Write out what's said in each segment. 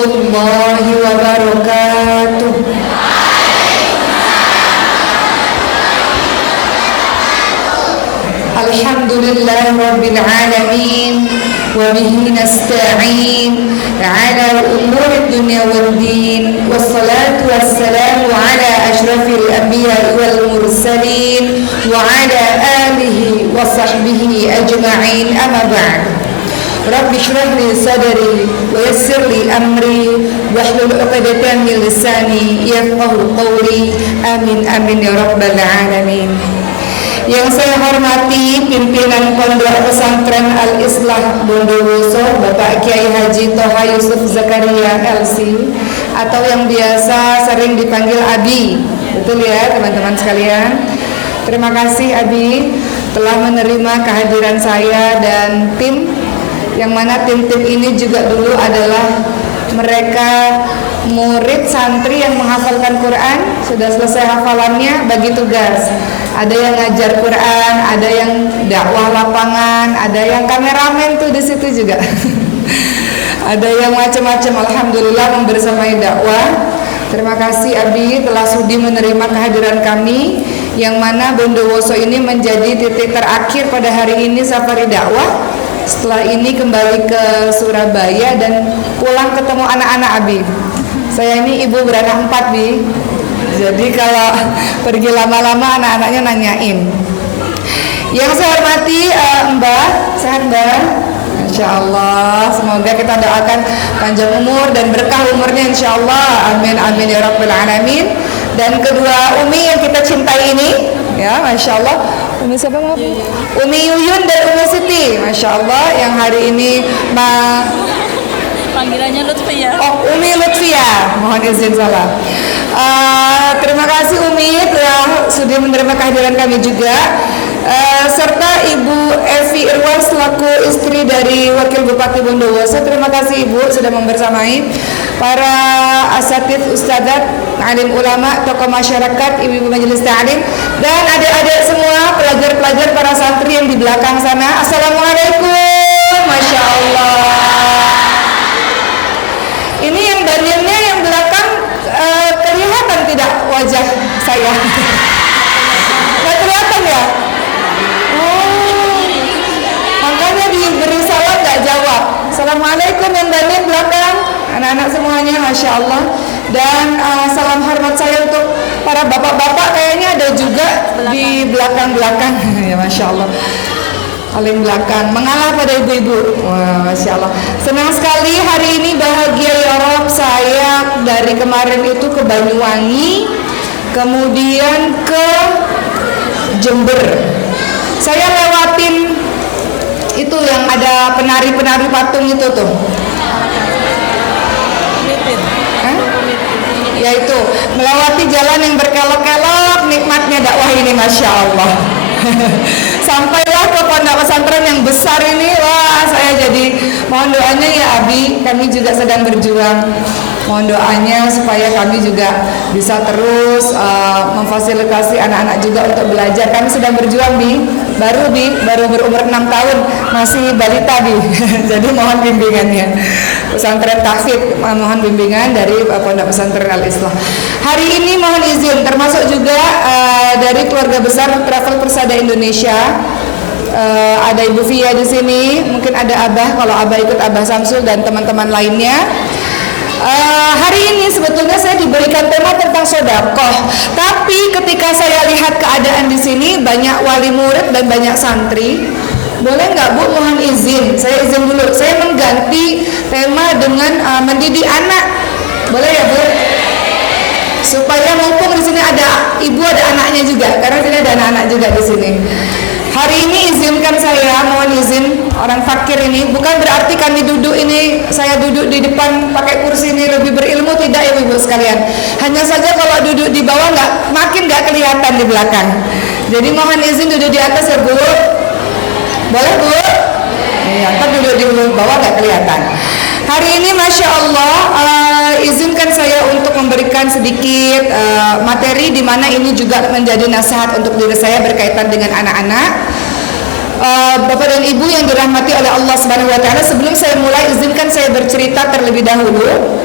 warahmatullahi wabarakatuh. Alhamdulillahi rabbil alamin wa bihi nasta'in ala umuri dunya wad din wassalatu wassalamu ala asyrafil anbiya'i wal mursalin wa ala alihi wa sahbihi ajma'in, amma ba'd. Rabbi shrah li sadri wa yassir li amri wahlul 'uqdatam min lisani yafqahu qawli. Amin amin ya rabbal alamin. Yang saya hormati pimpinan Pondok Pesantren Al-Islah Bondowoso, Bapak Kiai Haji Toha Yusuf Zakaria LC, atau yang biasa sering dipanggil Abi. Betul ya teman-teman sekalian. Terima kasih Abi telah menerima kehadiran saya dan tim, yang mana tim-tim ini juga dulu adalah mereka murid santri yang menghafalkan Quran. Sudah selesai hafalannya, bagi tugas. Ada yang ngajar Quran, ada yang dakwah lapangan, ada yang kameramen tuh di situ juga. Ada yang macam-macam. Alhamdulillah membersamai dakwah. Terima kasih Abi telah sudi menerima kehadiran kami, yang mana Bondowoso ini menjadi titik terakhir pada hari ini safari dakwah. Setelah ini kembali ke Surabaya dan pulang ketemu anak-anak Abi. Saya ini ibu beranak 4 Bi. Jadi kalau pergi lama-lama anak-anaknya nanyain. Yang saya hormati Mbak, sehat Mbak? Insya Allah, semoga kita doakan panjang umur dan berkah umurnya insya Allah. Amin amin ya rabbal alamin. Dan kedua Umi yang kita cintai ini, ya Masya Allah. Umi siapa maaf? Umi Yuyun dan Umi Siti, Masya Allah, yang hari ini panggilannya Lutfia. Oh, Umi Lutfia, mohon izin salah. Terima kasih Umi telah sudi menerima kehadiran kami juga, serta Ibu Evi Irwan selaku istri dari Wakil Bupati Bondowoso. Terima kasih Ibu sudah membersamai para asatidz, ustadzat, alim ulama, tokoh masyarakat, ibu-ibu majelis ta'lim, dan adik-adik semua, pelajar-pelajar, para santri yang di belakang sana. Assalamualaikum. Masya Allah. Ini yang dalilnya yang belakang kelihatan tidak wajah saya? Nggak kelihatan ya? Oh, makanya diberi salam nggak jawab. Assalamualaikum yang dalil belakang, anak-anak semuanya, Masya Allah. Dan salam hormat saya untuk para bapak-bapak, kayaknya ada juga di belakang-belakang. Ya Masya Allah, paling belakang, mengalah pada ibu-ibu. Wah, Masya Allah. Senang sekali hari ini, bahagia ya Rob. Saya dari kemarin itu ke Banyuwangi, kemudian ke Jember. Saya lewatin itu yang ada penari-penari patung itu tuh. Yaitu melewati jalan yang berkelok-kelok, nikmatnya dakwah ini Masya Allah. Sampailah ke pondok pesantren yang besar ini. Wah, saya jadi mohon doanya ya Abi, kami juga sedang berjuang. Mohon doanya supaya kami juga bisa terus memfasilitasi anak-anak juga untuk belajar. Kami sedang berjuang Bi, baru berumur 6 tahun, masih balita Bi. Jadi mohon bimbingannya. Pesantren tahfidz, mohon bimbingan dari Pondok Pesantren Al-Islah. Hari ini mohon izin termasuk juga dari keluarga besar Travel Persada Indonesia. Ada Ibu Fia di sini, mungkin ada Abah, kalau Abah ikut Abah Samsul dan teman-teman lainnya. Hari ini sebetulnya saya diberikan tema tentang sedekah, tapi ketika saya lihat keadaan di sini banyak wali murid dan banyak santri, boleh nggak Bu, mohon izin, saya izin dulu, saya mengganti tema dengan mendidik anak, boleh ya Bu? Supaya mumpung di sini ada ibu, ada anaknya juga, karena sini ada anak-anak juga di sini. Hari ini izinkan saya, mohon izin, orang fakir ini, bukan berarti kami duduk ini, saya duduk di depan pakai kursi ini lebih berilmu, tidak ya ibu sekalian. Hanya saja kalau duduk di bawah makin nggak kelihatan di belakang. Jadi mohon izin duduk di atas ya Bu. Boleh Bu? Iya, ntar duduk di bawah nggak kelihatan. Hari ini Masya Allah, izinkan saya untuk memberikan sedikit materi di mana ini juga menjadi nasihat untuk diri saya berkaitan dengan anak-anak. Bapak dan Ibu yang dirahmati oleh Allah Subhanahu wa taala, sebelum saya mulai izinkan saya bercerita terlebih dahulu.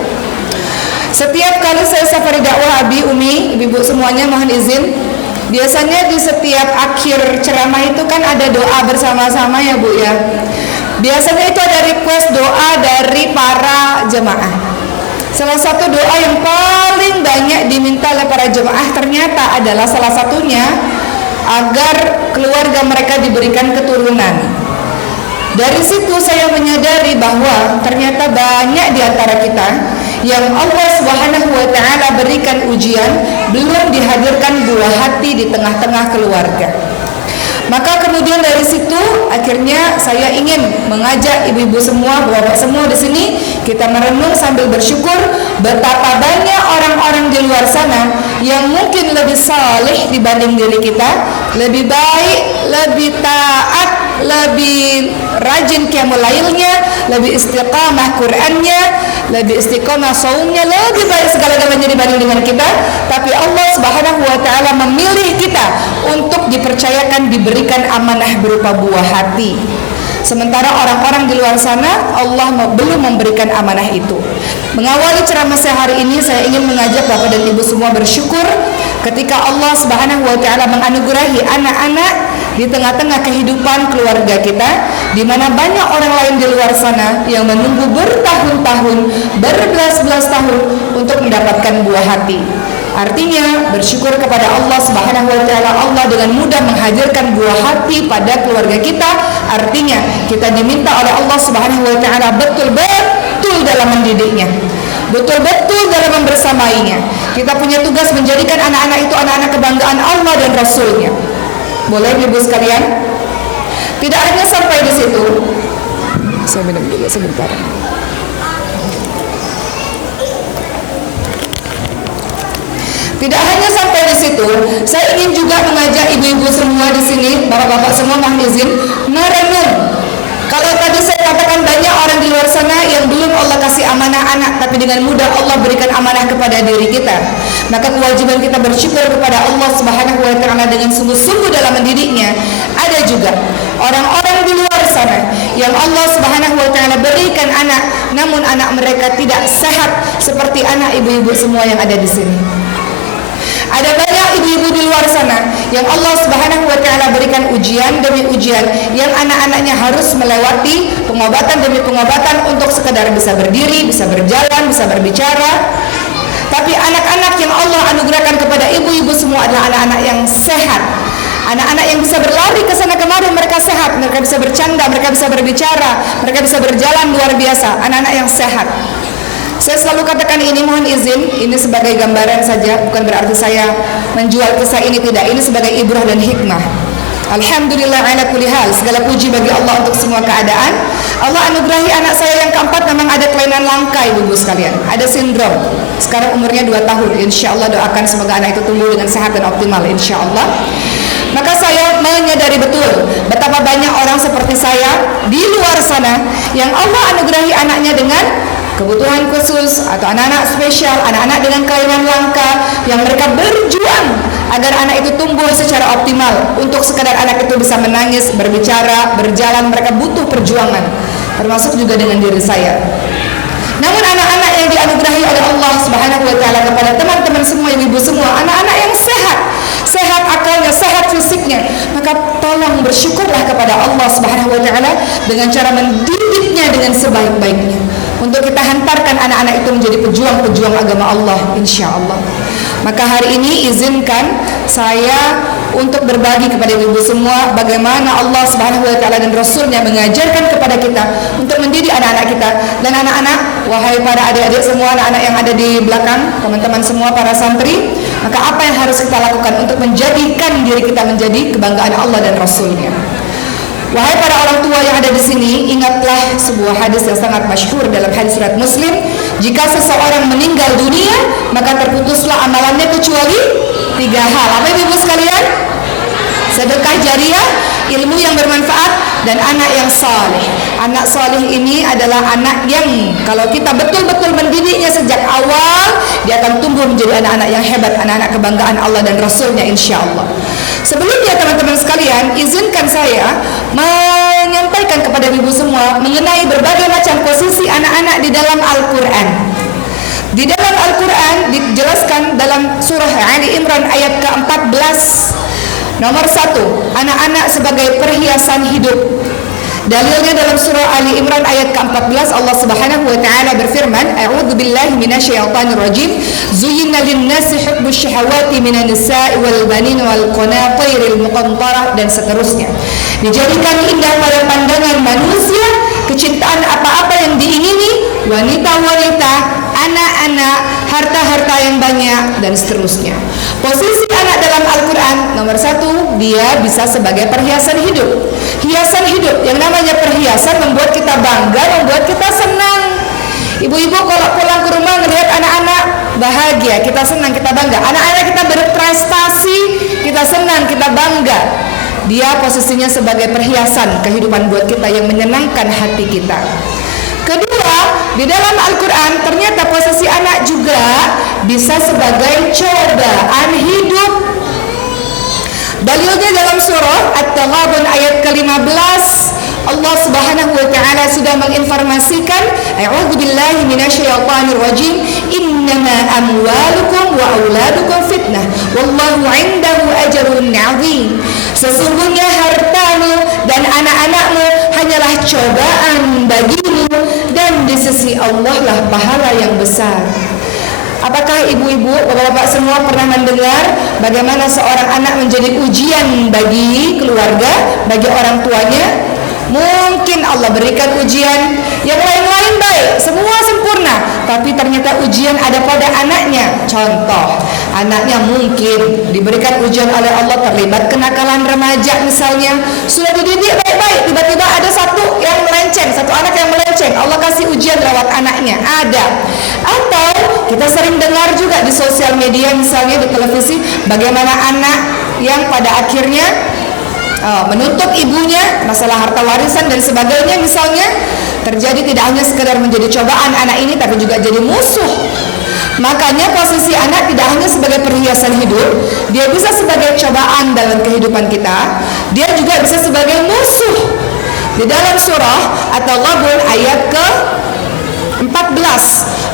Setiap kali saya safari dakwah Abi, Umi, ibu semuanya mohon izin. Biasanya di setiap akhir ceramah itu kan ada doa bersama-sama ya Bu ya. Biasanya itu ada request doa dari para jemaah. Salah satu doa yang paling banyak diminta oleh para jemaah ternyata adalah salah satunya agar keluarga mereka diberikan keturunan. Dari situ saya menyadari bahwa ternyata banyak di antara kita yang Allah Subhanahu wa taala berikan ujian belum dihadirkan buah hati di tengah-tengah keluarga. Maka kemudian dari situ akhirnya saya ingin mengajak ibu-ibu semua, bapak semua di sini kita merenung sambil bersyukur betapa banyak orang-orang di luar sana yang mungkin lebih saleh dibanding diri kita, lebih baik, lebih taat, lebih rajin qiyamul lailnya, lebih istiqamah Qur'annya, lebih istiqamah saumnya, lebih baik segala-galanya dibanding dengan kita. Tapi Allah Subhanahu wa taala memilih kita untuk dipercayakan, diberikan amanah berupa buah hati. Sementara orang-orang di luar sana Allah belum memberikan amanah itu. Mengawali ceramah saya hari ini, saya ingin mengajak Bapak dan Ibu semua bersyukur ketika Allah Subhanahu wa taala menganugerahi anak-anak di tengah-tengah kehidupan keluarga kita, di mana banyak orang lain di luar sana yang menunggu bertahun-tahun, berbelas-belas tahun untuk mendapatkan buah hati. Artinya bersyukur kepada Allah Subhanahu wa taala, Allah dengan mudah menghadirkan buah hati pada keluarga kita. Artinya kita diminta oleh Allah Subhanahu wa taala betul-betul dalam mendidiknya, betul-betul dalam membersamainya. Kita punya tugas menjadikan anak-anak itu anak-anak kebanggaan Allah dan Rasulnya. Boleh Ibu sekalian? Tidak hanya sampai di situ. Saya minum dulu sebentar. Tidak hanya sampai di situ, saya ingin juga mengajak ibu-ibu semua di sini, bapak-bapak semua mohon izin merenung. Kalau tadi saya katakan banyak orang di luar sana yang belum Allah kasih amanah anak, tapi dengan mudah Allah berikan amanah kepada diri kita. Maka kewajiban kita bersyukur kepada Allah Subhanahu wa taala dengan sungguh-sungguh dalam mendidiknya. Ada juga orang-orang di luar sana yang Allah Subhanahu wa taala berikan anak, namun anak mereka tidak sehat seperti anak ibu-ibu semua yang ada di sini. Ada banyak ibu-ibu di luar sana yang Allah Subhanahu wa taala berikan ujian demi ujian yang anak-anaknya harus melewati pengobatan demi pengobatan untuk sekedar bisa berdiri, bisa berjalan, bisa berbicara. Tapi anak-anak yang Allah anugerahkan kepada ibu-ibu semua adalah anak-anak yang sehat. Anak-anak yang bisa berlari ke sana kemari, mereka sehat, mereka bisa bercanda, mereka bisa berbicara, mereka bisa berjalan luar biasa. Anak-anak yang sehat. Saya selalu katakan ini, mohon izin, ini sebagai gambaran saja, bukan berarti saya menjual kisah ini, tidak. Ini sebagai ibrah dan hikmah. Alhamdulillah ala kulli hal, segala puji bagi Allah untuk semua keadaan. Allah anugerahi anak saya yang keempat memang ada kelainan langka ibu-ibu sekalian, ada sindrom. Sekarang umurnya 2 tahun. Insya Allah doakan semoga anak itu tumbuh dengan sehat dan optimal, insya Allah. Maka saya menyadari betul betapa banyak orang seperti saya di luar sana yang Allah anugerahi anaknya dengan kebutuhan khusus atau anak-anak spesial, anak-anak dengan kelainan langka yang mereka berjuang agar anak itu tumbuh secara optimal. Untuk sekadar anak itu bisa menangis, berbicara, berjalan, mereka butuh perjuangan, termasuk juga dengan diri saya. Namun anak-anak yang dianugerahi oleh Allah Subhanahu wa taala kepada teman-teman semua, ibu-ibu semua, anak-anak yang sehat, sehat akalnya, sehat fisiknya, maka tolong bersyukurlah kepada Allah Subhanahu wa taala dengan cara mendidiknya dengan sebaik-baiknya. Untuk kita hantarkan anak-anak itu menjadi pejuang-pejuang agama Allah, insya Allah. Maka hari ini izinkan saya untuk berbagi kepada ibu semua bagaimana Allah Subhanahu wa taala dan Rasulnya mengajarkan kepada kita untuk mendidik anak-anak kita. Dan anak-anak, wahai para adik-adik semua, anak-anak yang ada di belakang, teman-teman semua para santri, maka apa yang harus kita lakukan untuk menjadikan diri kita menjadi kebanggaan Allah dan Rasulnya? Wahai para orang tua yang ada di sini, ingatlah sebuah hadis yang sangat masyhur dalam hadis riwayat Muslim. Jika seseorang meninggal dunia, maka terputuslah amalannya kecuali 3 hal. Apa ibu sekalian? Sedekah jariah, ilmu yang bermanfaat, dan anak yang saleh. Anak saleh ini adalah anak yang kalau kita betul-betul mendidiknya sejak awal, dia akan tumbuh menjadi anak-anak yang hebat, anak-anak kebanggaan Allah dan Rasulnya, insya Allah. Sebelumnya teman-teman sekalian, izinkan saya menyampaikan kepada ibu semua mengenai berbagai macam posisi anak-anak di dalam Al-Quran. Di dalam Al-Quran dijelaskan dalam surah Ali Imran ayat ke-14, nomor 1, anak-anak sebagai perhiasan hidup. Dalilnya dalam surah Ali Imran ayat ke-14, Allah Subhanahu wa taala berfirman, A'udzu billahi minasyaitonir rajim. Zuyyina lin-nasi hubbus syahawati minan nisa'i wal banin wal qanatiril muqantarah, dan seterusnya. Dijadikan indah pada pandangan manusia kecintaan apa-apa yang diingini, wanita-wanita, anak-anak, harta-harta yang banyak, dan seterusnya. Posisi anak dalam Al-Quran, nomor 1, dia bisa sebagai perhiasan hidup. Hiasan hidup, yang namanya perhiasan membuat kita bangga, membuat kita senang. Ibu-ibu kalau pulang ke rumah melihat anak-anak bahagia, kita senang, kita bangga. Anak-anak kita berprestasi, kita senang, kita bangga. Dia posisinya sebagai perhiasan kehidupan buat kita yang menyenangkan hati kita. Kedua, di dalam Al-Quran ternyata posisi anak juga bisa sebagai cobaan hidup. Dalilnya dalam surah At-Taghabun ayat ke-15, Allah Subhanahu wa taala sudah menginformasikan, A'udzu billahi minasyaitonir rajim, innama amwalukum wa auladukum fitnah wallahu 'indahu ajrun 'adzim. Sesungguhnya hartamu dan anak-anakmu hanyalah cobaan bagimu, dan di sisi Allah lah pahala yang besar. Apakah ibu-ibu, bapak-bapak semua pernah mendengar bagaimana seorang anak menjadi ujian bagi keluarga, bagi orang tuanya? Mungkin Allah berikan ujian yang lain-lain baik, semua sempurna, tapi ternyata ujian ada pada anaknya. Contoh, anaknya mungkin diberikan ujian oleh Allah, terlibat kenakalan remaja misalnya, sudah dididik baik-baik, tiba-tiba ada satu yang melenceng, satu anak yang melenceng, Allah kasih ujian lewat anaknya. Ada. Atau kita sering dengar juga di sosial media, misalnya di televisi, bagaimana anak yang pada akhirnya menuntut ibunya masalah harta warisan dan sebagainya misalnya. Terjadi tidak hanya sekedar menjadi cobaan anak ini, tapi juga jadi musuh. Makanya posisi anak tidak hanya sebagai perhiasan hidup, dia bisa sebagai cobaan dalam kehidupan kita, dia juga bisa sebagai musuh. Di dalam surah At-Taghabun ayat ke-14,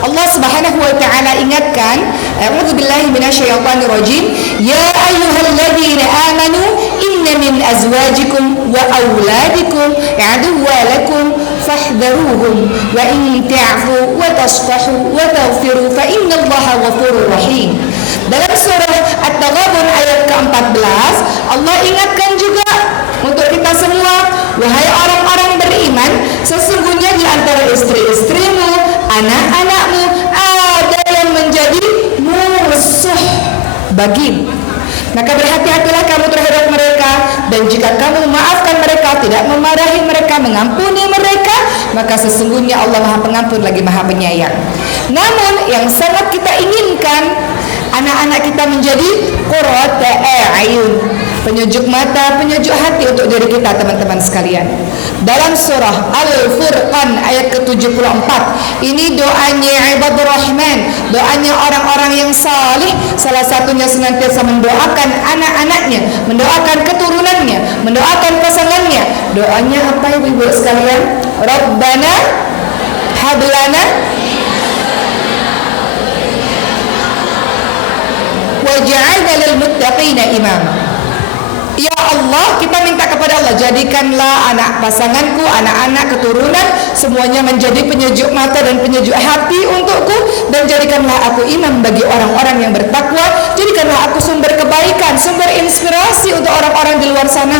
Allah Subhanahu wa taala ingatkan, A'udzu billahi minasyaitonir rajim, ya ayyuhalladzina amanu inna min azwajikum wa auladikum aduwwa lakum fahdharuhum wa in ta'fu wa tasfahu wa taghfiru fa innallaha ghafurur rahim. Dalam surah At-Taghabun ayat ke-14, Allah ingatkan juga untuk kita semua, wahai orang-orang beriman, sesungguhnya di antara istri-istrimu, anak-anakmu ada yang menjadi musuh bagimu. Maka berhati-hatilah kamu terhadap mereka, dan jika kamu memaafkan mereka, tidak memarahi mereka, mengampuni mereka, maka sesungguhnya Allah Maha Pengampun lagi Maha Penyayang. Namun yang sangat kita inginkan, anak-anak kita menjadi qurrata a'yun, penyejuk mata, penyejuk hati untuk diri kita, teman-teman sekalian. Dalam surah Al-Furqan ayat ke-74, ini doanya ibadur rahman, doanya orang-orang yang salih. Salah satunya senantiasa mendoakan anak-anaknya, mendoakan keturunannya, mendoakan pasangannya. Doanya apa ibu-ibu sekalian? Rabbana hablana waj'alna lil muttaqina imama. Ya Allah, kita minta kepada Allah, jadikanlah anak pasanganku, anak-anak, keturunan, semuanya menjadi penyejuk mata dan penyejuk hati untukku, dan jadikanlah aku imam bagi orang-orang yang bertakwa. Jadikanlah aku sumber kebaikan, sumber inspirasi untuk orang-orang di luar sana.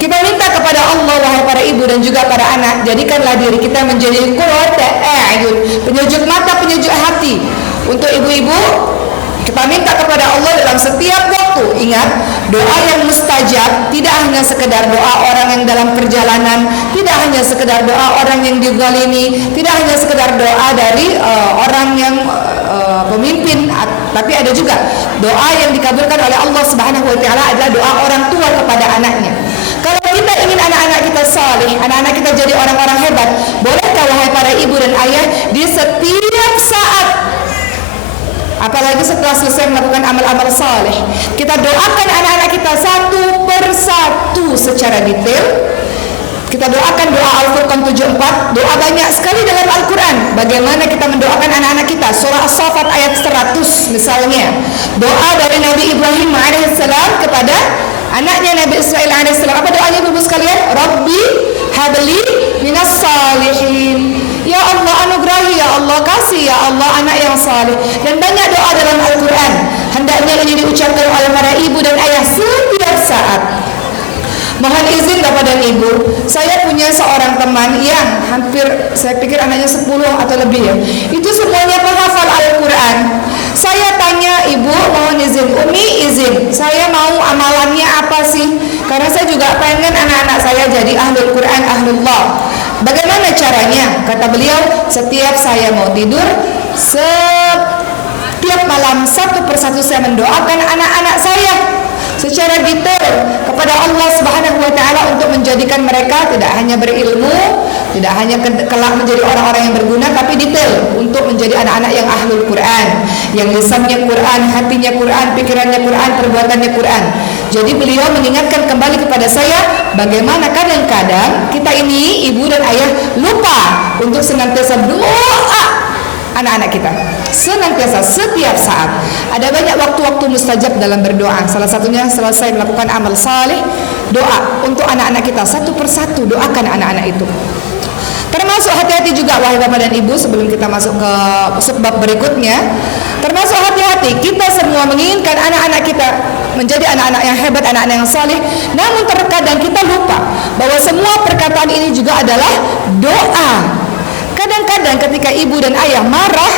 Kita minta kepada Allah, wahai para ibu dan juga para anak, jadikanlah diri kita menjadi qurrata a'yun, penyejuk mata, penyejuk hati. Untuk ibu-ibu, kita minta kepada Allah dalam setiap waktu. Ingat, doa yang mustajab tidak hanya sekedar doa orang yang dalam perjalanan, tidak hanya sekedar doa orang yang dizalimi, tidak hanya sekedar doa dari orang yang pemimpin, tapi ada juga doa yang dikabulkan oleh Allah Subhanahu wa taala adalah doa orang tua kepada anaknya. Kalau kita ingin anak-anak kita saleh, anak-anak kita jadi orang-orang hebat, bolehkah wahai para ibu dan ayah, di setiap saat, apalagi setelah selesai melakukan amal-amal saleh, kita doakan anak-anak kita satu persatu secara detail. Kita doakan doa Al-Furqan 74, doa banyak sekali dalam Al-Quran. Bagaimana kita mendoakan anak-anak kita? Surah As-Saff ayat 100 misalnya. Doa dari Nabi Ibrahim alaihissalam kepada anaknya Nabi Ismail alaihissalam. Apa doanya Ibu sekalian? Rabbi habli minas salihin. Ya Allah anugerahi, ya Allah kasih, ya Allah anak yang saleh. Dan banyak doa dalam Al-Quran. Hendaknya ini diucapkan oleh para ibu dan ayah setiap saat. Mohon izin Bapak dan Ibu, saya punya seorang teman yang hampir, saya pikir anaknya 10 atau lebih ya. Itu semuanya penghafal Al-Quran. Saya tanya, Ibu mohon izin, Umi izin, saya mau amalannya apa sih? Karena saya juga pengen anak-anak saya jadi ahlul Quran, ahlullah. Bagaimana caranya? Kata beliau, setiap saya mau tidur, setiap malam satu persatu saya mendoakan anak-anak saya secara detail kepada Allah Subhanahu wa taala untuk menjadikan mereka tidak hanya berilmu, tidak hanya kelak menjadi orang-orang yang berguna, tapi detail untuk menjadi anak-anak yang ahlul Quran, yang lisannya Quran, hatinya Quran, pikirannya Quran, perbuatannya Quran. Jadi beliau mengingatkan kembali kepada saya bagaimana kadang-kadang kita ini ibu dan ayah lupa untuk senantiasa berdoa anak-anak kita, senantiasa setiap saat. Ada banyak waktu-waktu mustajab dalam berdoa. Salah satunya selesai melakukan amal saleh, doa untuk anak-anak kita satu persatu, doakan anak-anak itu. Termasuk hati-hati juga wahai Bapak dan Ibu, sebelum kita masuk ke subbab berikutnya, termasuk hati-hati kita semua menginginkan anak-anak kita menjadi anak-anak yang hebat, anak-anak yang saleh. Namun terkadang kita lupa bahwa semua perkataan ini juga adalah doa. Kadang-kadang ketika ibu dan ayah marah,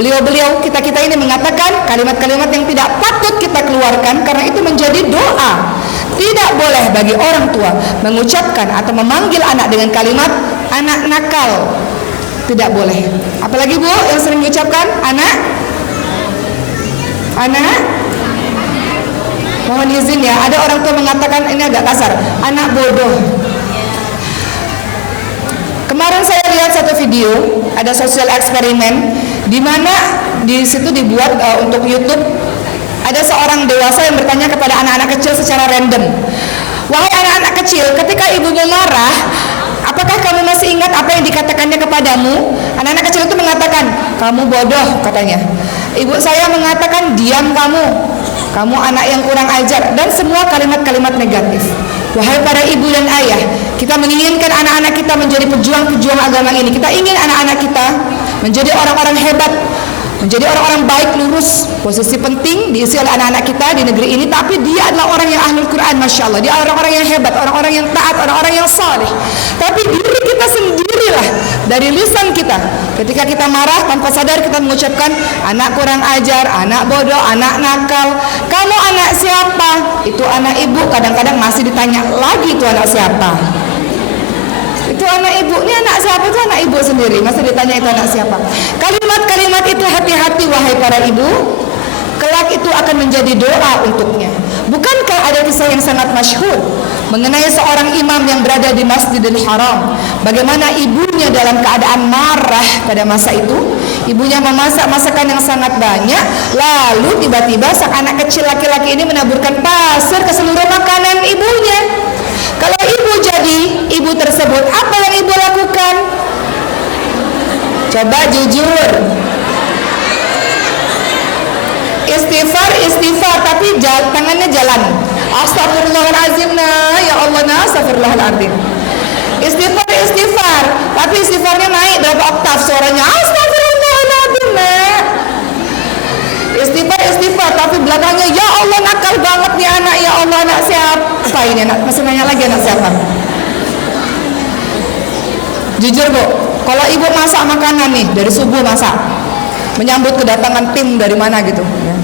beliau-beliau kita ini mengatakan kalimat-kalimat yang tidak patut kita keluarkan karena itu menjadi doa. Tidak boleh bagi orang tua mengucapkan atau memanggil anak dengan kalimat anak nakal. Tidak boleh. Apalagi Bu yang sering mengucapkan anak. Mohon izin ya, ada orang tua mengatakan ini agak kasar, anak bodoh. Kemarin saya lihat satu video, ada sosial eksperimen di mana di situ dibuat untuk YouTube. Ada seorang dewasa yang bertanya kepada anak-anak kecil secara random, wahai anak-anak kecil, ketika ibumu marah, apakah kamu masih ingat apa yang dikatakannya kepadamu? Anak-anak kecil itu mengatakan, kamu bodoh katanya. Ibu saya mengatakan, diam kamu anak yang kurang ajar, dan semua kalimat-kalimat negatif. Wahai para ibu dan ayah, kita menginginkan anak-anak kita menjadi pejuang-pejuang agama ini. Kita ingin anak-anak kita menjadi orang-orang hebat, menjadi orang-orang baik, lurus. Posisi penting diisi oleh anak-anak kita di negeri ini, tapi dia adalah orang yang ahlul Quran, Masya Allah. Dia orang-orang yang hebat, orang-orang yang taat, orang-orang yang saleh. Tapi diri kita sendirilah, dari lisan kita, ketika kita marah tanpa sadar kita mengucapkan anak kurang ajar, anak bodoh, anak nakal. Kamu anak siapa? Itu anak ibu. Kadang-kadang masih ditanya lagi, itu anak siapa? Itu anak ibu, ini anak siapa? Itu anak ibu sendiri, masih ditanya itu anak siapa. Kalimat-kalimat itu hati-hati wahai para ibu, kelak itu akan menjadi doa untuknya. Bukankah ada kisah yang sangat masyhur mengenai seorang imam yang berada di Masjidil Haram, bagaimana ibunya dalam keadaan marah pada masa itu, ibunya memasak masakan yang sangat banyak, lalu tiba-tiba sang anak kecil laki-laki ini menaburkan pasir ke seluruh makanan ibunya. Kalau ibu jadi ibu tersebut, apa yang ibu lakukan? Coba jujur. Istighfar, tapi tangannya jalan. Astagfirullahaladzim, ya Allah, astagfirullahaladzim. Istighfar, tapi istighfarnya naik berapa oktav suaranya. Astagfirullahaladzim, Istighfar, tapi belakangnya ya Allah nakal banget nih anak, ya Allah anak siapa ini anak? Masih nanya lagi anak siapa? Jujur Bu, kalau ibu masak makanan nih dari subuh masak, menyambut kedatangan tim dari mana gitu, ya.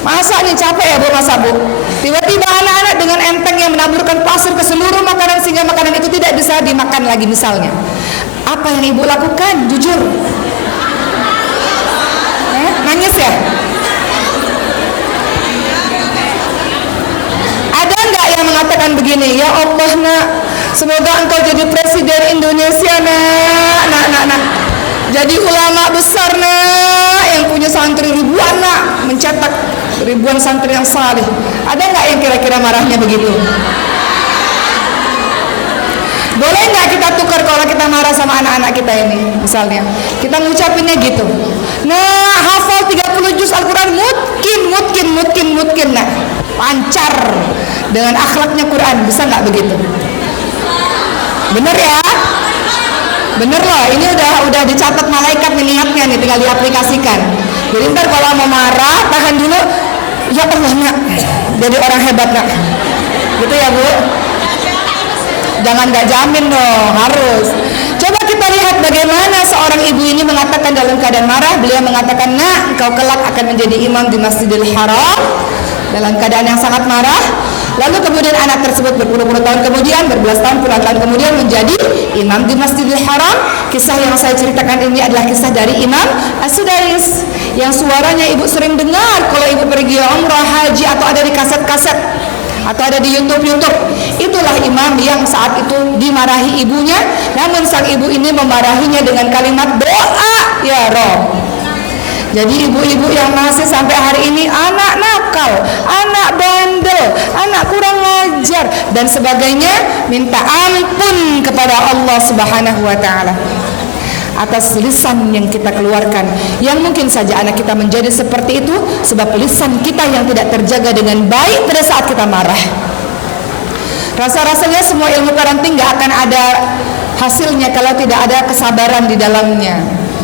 Masak nih capek ya Bu masak Bu. Tiba-tiba anak-anak dengan entengnya menaburkan pasir ke seluruh makanan sehingga makanan itu tidak bisa dimakan lagi misalnya. Apa yang ibu lakukan? Jujur. Nangis ya? Ada nggak yang mengatakan begini, ya Allah nak, semoga engkau jadi presiden Indonesia nak, jadi ulama besar nak, yang punya santri ribuan nak, mencetak ribuan santri yang saleh. Ada nggak yang kira-kira marahnya begitu? Boleh nggak kita tukar kalau kita marah sama anak-anak kita ini? Misalnya kita ngucapinnya gitu, nah hafal 30 mungkin nak pancar dengan akhlaknya Quran, bisa nggak begitu? Bener ya? Bener loh, ini udah dicatat malaikat niatnya nih, tinggal diaplikasikan. Jadi ntar kalau mau marah, tahan dulu, ya Allah nak, jadi orang hebat nak, gitu ya Bu. Jangan nggak jamin dong, harus. Coba kita lihat bagaimana seorang ibu ini mengatakan dalam keadaan marah. Beliau mengatakan, nak, engkau kelak akan menjadi imam di Masjidil Haram, dalam keadaan yang sangat marah. Lalu kemudian anak tersebut berpuluh-puluh tahun kemudian, berbelas tahun, puluhan tahun kemudian menjadi imam di Masjidil Haram. Kisah yang saya ceritakan ini adalah kisah dari Imam As-Sudais, yang suaranya ibu sering dengar kalau ibu pergi umrah, haji, atau ada di kaset-kaset, atau ada di YouTube. Itulah imam yang saat itu dimarahi ibunya, namun sang ibu ini memarahinya dengan kalimat doa, ya Rob. Jadi ibu-ibu yang masih sampai hari ini anak nakal, anak bandel, anak kurang ajar dan sebagainya, minta ampun kepada Allah Subhanahu wa taala atas lisan yang kita keluarkan, yang mungkin saja anak kita menjadi seperti itu sebab lisan kita yang tidak terjaga dengan baik pada saat kita marah. Rasa-rasanya semua ilmu parenting gak akan ada hasilnya kalau tidak ada kesabaran di dalamnya.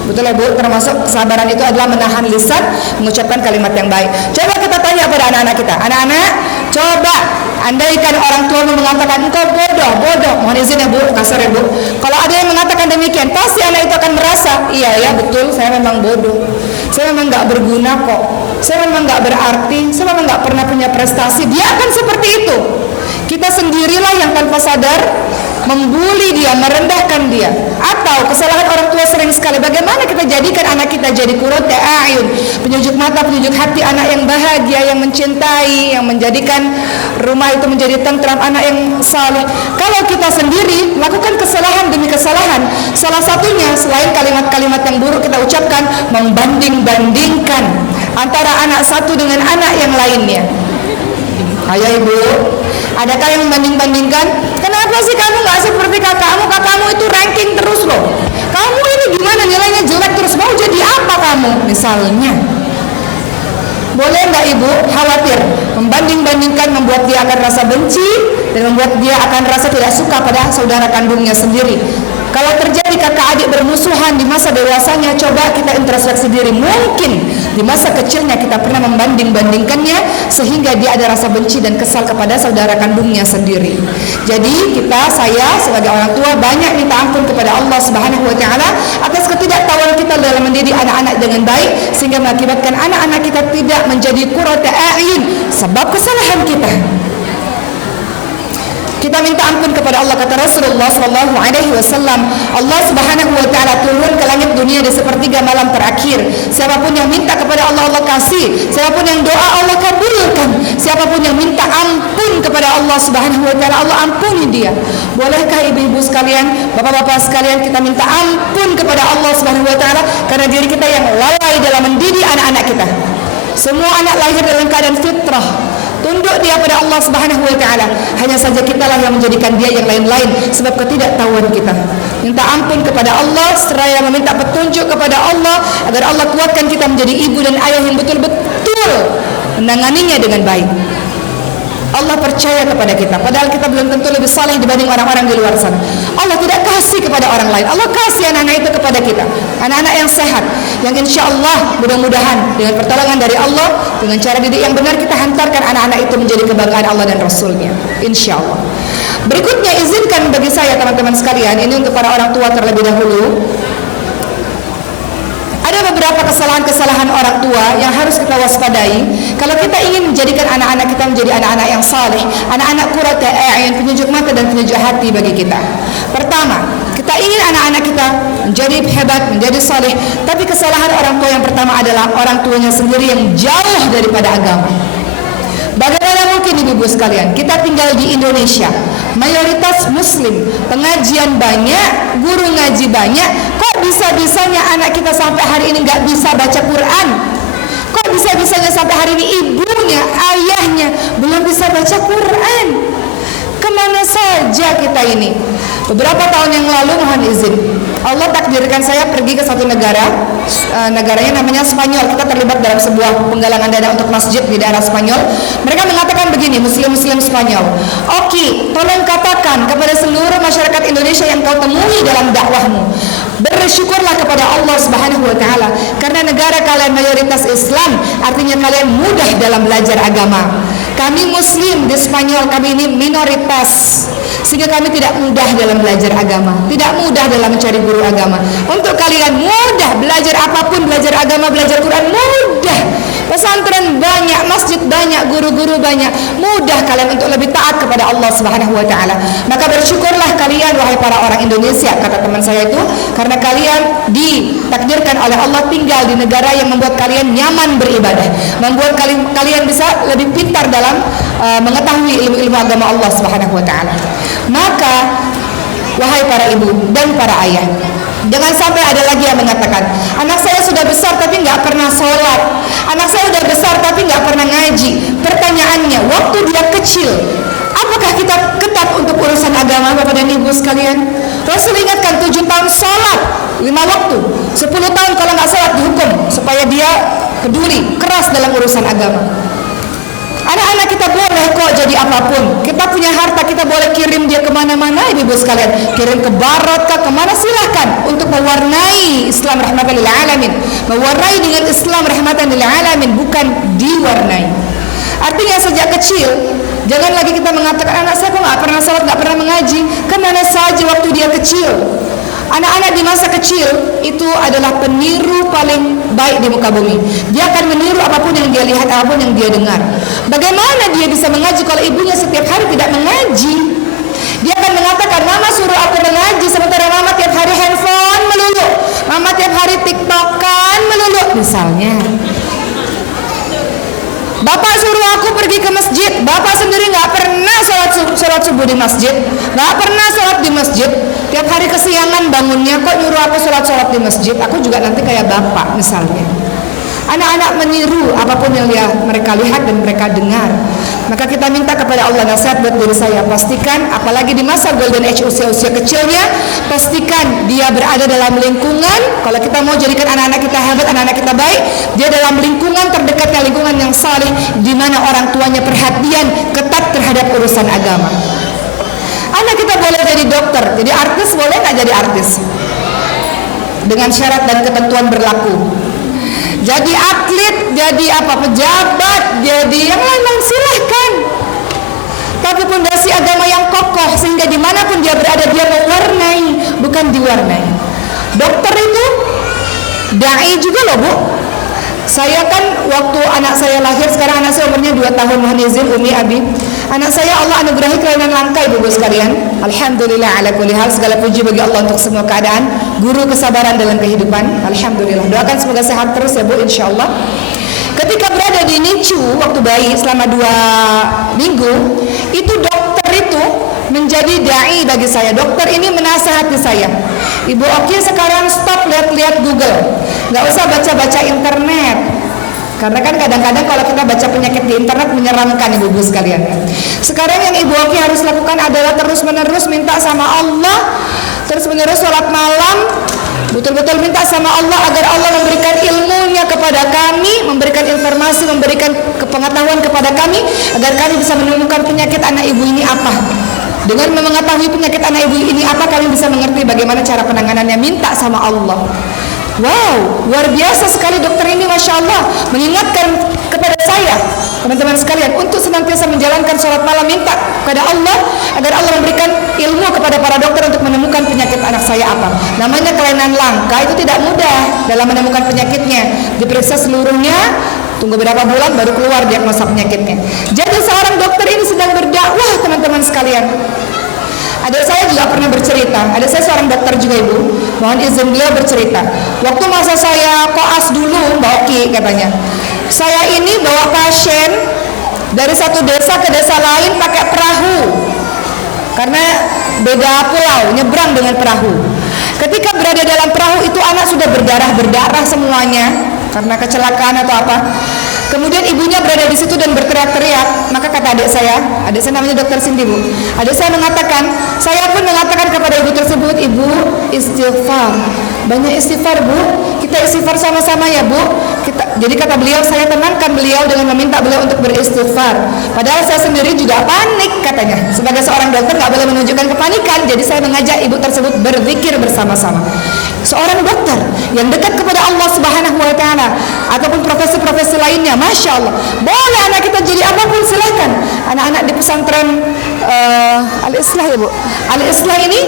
Betul ya Bu, termasuk kesabaran itu adalah menahan lisan, mengucapkan kalimat yang baik. Coba kita tanya pada anak-anak kita, anak-anak, coba andaikan orang tua mengatakan engkau bodoh, mohon izin ya Bu, kasar ya Bu. Kalau ada yang mengatakan demikian, pasti anak itu akan merasa, iya ya betul, saya memang bodoh, saya memang nggak berguna kok, saya memang nggak berarti, saya memang nggak pernah punya prestasi. Dia akan seperti itu. Kita sendirilah yang tanpa sadar membuli dia, merendahkan dia. Atau kesalahan orang tua sering sekali, bagaimana kita jadikan anak kita jadi qurratu a'yun, penyejuk mata, penyejuk hati, anak yang bahagia, yang mencintai, yang menjadikan rumah itu menjadi tentram, anak yang saleh. Kalau kita sendiri melakukan kesalahan demi kesalahan, salah satunya selain kalimat-kalimat yang buruk kita ucapkan, membanding-bandingkan antara anak satu dengan anak yang lainnya. Ayo Ibu, adakah yang membanding-bandingkan? Kenapa sih kamu nggak seperti kakakmu? Kakakmu itu ranking terus loh. Kamu ini gimana, nilainya jelek terus, mau jadi apa kamu? Misalnya, boleh nggak Ibu khawatir membanding-bandingkan, membuat dia akan rasa benci dan membuat dia akan rasa tidak suka pada saudara kandungnya sendiri. Kalau terjadi kakak adik bermusuhan di masa dewasanya, coba kita introspeksi diri. Mungkin di masa kecilnya kita pernah membanding-bandingkannya sehingga dia ada rasa benci dan kesal kepada saudara kandungnya sendiri. Jadi saya sebagai orang tua banyak minta ampun kepada Allah Subhanahu wa taala atas ketidaktahuan kita dalam mendidik anak-anak dengan baik, sehingga mengakibatkan anak-anak kita tidak menjadi qurratu a'yun sebab kesalahan kita. Kita minta ampun kepada Allah. Kata Rasulullah sallallahu alaihi wasallam, Allah Subhanahu wa taala turun ke langit dunia di sepertiga malam terakhir. Siapapun yang minta kepada Allah, Allah kasih. Siapapun yang doa, Allah kabulkan. Siapapun yang minta ampun kepada Allah Subhanahu wa taala, Allah ampuni dia. Bolehkah ibu-ibu sekalian, bapak-bapak sekalian, kita minta ampun kepada Allah Subhanahu wa taala karena diri kita yang lalai dalam mendidik anak-anak kita. Semua anak lahir dalam keadaan fitrah, tunduk dia pada Allah Subhanahu wa taala. Hanya saja kitalah yang menjadikan dia yang lain-lain sebab ketidaktahuan kita. Minta ampun kepada Allah seraya meminta petunjuk kepada Allah agar Allah kuatkan kita menjadi ibu dan ayah yang betul-betul menanganinya dengan baik. Allah percaya kepada kita, padahal kita belum tentu lebih saleh dibanding orang-orang di luar sana. Allah tidak kasih kepada orang lain, Allah kasih anak-anak itu kepada kita, anak-anak yang sehat, yang insya Allah mudah-mudahan dengan pertolongan dari Allah, dengan cara didik yang benar, kita hantarkan anak-anak itu menjadi kebanggaan Allah dan Rasulnya, insya Allah. Berikutnya, izinkan bagi saya teman-teman sekalian, ini untuk para orang tua terlebih dahulu. Ada beberapa kesalahan-kesalahan orang tua yang harus kita waspadai kalau kita ingin menjadikan anak-anak kita menjadi anak-anak yang saleh, anak-anak qurratu a'yun, penyejuk mata dan penyejuk hati bagi kita. Pertama, kita ingin anak-anak kita menjadi hebat, menjadi saleh, tapi kesalahan orang tua yang pertama adalah orang tuanya sendiri yang jauh daripada agama. Bagaimana mungkin ibu-ibu sekalian, kita tinggal di Indonesia, mayoritas muslim, pengajian banyak, guru ngaji banyak, kok bisa-bisanya anak kita sampai hari ini nggak bisa baca Quran? Kok bisa-bisanya sampai hari ini ibunya, ayahnya belum bisa baca Quran? Kemana saja kita ini. Beberapa tahun yang lalu, mohon izin, Allah takdirkan saya pergi ke satu negara, negaranya namanya Spanyol. Kita terlibat dalam sebuah penggalangan dana untuk masjid di daerah Spanyol. Mereka mengatakan begini, muslim-muslim Spanyol, oke, tolong katakan kepada seluruh masyarakat Indonesia yang kau temui dalam dakwahmu, bersyukurlah kepada Allah Subhanahu wa taala karena negara kalian mayoritas Islam, artinya kalian mudah dalam belajar agama. Kami muslim di Spanyol, kami ini minoritas, sehingga kami tidak mudah dalam belajar agama, tidak mudah dalam mencari guru agama. Untuk kalian mudah belajar apapun, belajar agama, belajar Quran mudah. Pesantren banyak, masjid banyak, guru-guru banyak, mudah kalian untuk lebih taat kepada Allah Subhanahu wa taala. Maka bersyukurlah kalian wahai para orang Indonesia, kata teman saya itu, karena kalian ditakdirkan oleh Allah tinggal di negara yang membuat kalian nyaman beribadah, membuat kalian bisa lebih pintar dalam mengetahui ilmu-ilmu agama Allah Subhanahu wa taala. Maka wahai para ibu dan para ayah, jangan sampai ada lagi yang mengatakan, anak saya sudah besar tapi nggak pernah sholat, anak saya sudah besar tapi nggak pernah ngaji. Pertanyaannya, waktu dia kecil, apakah kita ketat untuk urusan agama, Bapak dan Ibu sekalian? Rasul ingatkan 7 tahun sholat 5 waktu, 10 tahun kalau nggak sholat dihukum, supaya dia peduli, keras dalam urusan agama. Anak-anak kita boleh kok jadi apapun. Kita punya harta, kita boleh kirim dia kemana-mana, ibu sekalian. Kirim ke barat kah, kemana, silahkan. Untuk mewarnai Islam rahmatan lil alamin, mewarnai dengan Islam rahmatan lil alamin, bukan diwarnai. Artinya sejak kecil, jangan lagi kita mengatakan, anak saya kok gak pernah salat, gak pernah mengaji. Kemana saja waktu dia kecil. Anak-anak di masa kecil itu adalah peniru paling baik di muka bumi. Dia akan meniru apapun yang dia lihat, apapun yang dia dengar. Bagaimana dia bisa mengaji kalau ibunya setiap hari tidak mengaji? Dia akan mengatakan, mama suruh aku mengaji, sementara mama tiap hari handphone melulu, mama tiap hari tiktokan melulu, misalnya. Bapak suruh aku pergi ke masjid, bapak sendiri nggak pernah sholat subuh di masjid, nggak pernah sholat di masjid, tiap hari kesiangan bangunnya, kok nyuruh aku sholat di masjid, aku juga nanti kayak bapak misalnya. Anak-anak meniru apapun yang mereka lihat dan mereka dengar. Maka kita minta kepada Allah, nasihat buat diri saya, pastikan apalagi di masa golden age, usia-usia kecilnya, pastikan dia berada dalam lingkungan. Kalau kita mau jadikan anak-anak kita hebat, anak-anak kita baik, dia dalam lingkungan terdekatnya, lingkungan yang saleh, di mana orang tuanya perhatian ketat terhadap urusan agama. Anak kita boleh jadi dokter, jadi artis, boleh nggak jadi artis? Dengan syarat dan ketentuan berlaku. Jadi atlet, jadi pejabat, jadi yang lain-lain, silahkan. Tapi pondasi agama yang kokoh, sehingga dimanapun dia berada, dia mewarnai, bukan diwarnai. Dokter itu dai juga loh, Bu. Saya kan waktu anak saya lahir, sekarang anak saya umurnya 2 tahun, mohon izin Umi Abi. Anak saya Allah anugerahi kelainan langka, ibu sekalian. Alhamdulillah ala kulli hal, segala puji bagi Allah untuk semua keadaan. Guru kesabaran dalam kehidupan, alhamdulillah. Doakan semoga sehat terus ya Bu, insyaallah. Ketika berada di NICU waktu bayi selama 2 minggu, itu dokter itu menjadi dai bagi saya. Dokter ini menasihati saya, Ibu Oki sekarang stop lihat-lihat Google, nggak usah baca-baca internet. Karena kan kadang-kadang kalau kita baca penyakit di internet menyeramkan, ibu-ibu sekalian. Sekarang yang Ibu Oki harus lakukan adalah terus-menerus minta sama Allah, terus-menerus sholat malam, betul-betul minta sama Allah agar Allah memberikan ilmunya kepada kami, memberikan informasi, memberikan pengetahuan kepada kami, agar kami bisa menemukan penyakit anak ibu ini apa. Dengan mengetahui penyakit anak ibu ini apa, kalian bisa mengerti bagaimana cara penanganannya. Minta sama Allah. Wow, luar biasa sekali dokter ini, Masya Allah. Mengingatkan kepada saya, teman-teman sekalian, untuk senantiasa menjalankan sholat malam, minta kepada Allah agar Allah memberikan ilmu kepada para dokter untuk menemukan penyakit anak saya apa. Namanya kelainan langka, itu tidak mudah dalam menemukan penyakitnya. Diperiksa seluruhnya, tunggu berapa bulan baru keluar diagnosa penyakitnya. Jadi seorang dokter ini sedang berdakwah, teman-teman sekalian. Adik saya juga pernah bercerita, adik saya seorang dokter juga, Ibu. Mohon izin beliau bercerita. Waktu masa saya koas dulu, Mbak Oki katanya, saya ini bawa pasien dari satu desa ke desa lain pakai perahu. Karena beda pulau, nyebrang dengan perahu. Ketika berada dalam perahu itu anak sudah berdarah-berdarah semuanya karena kecelakaan atau apa. Kemudian ibunya berada di situ dan berteriak-teriak. Maka kata adik saya namanya Dokter Cindy, Bu. Adik saya mengatakan, saya pun mengatakan kepada ibu tersebut, ibu istighfar, banyak istighfar, Bu. Kita istighfar sama-sama ya, Bu. Jadi kata beliau, saya tenangkan beliau dengan meminta beliau untuk beristighfar. Padahal saya sendiri juga panik katanya. Sebagai seorang dokter nggak boleh menunjukkan kepanikan. Jadi saya mengajak ibu tersebut berzikir bersama-sama. Seorang dokter yang dekat kepada Allah Subhanahu wa Ta'ala, ataupun profesi-profesi lainnya, Masya Allah, boleh anak kita jadi apapun, silahkan. Anak-anak di pesantren Al-Islah ya, Bu, Al-Islah ini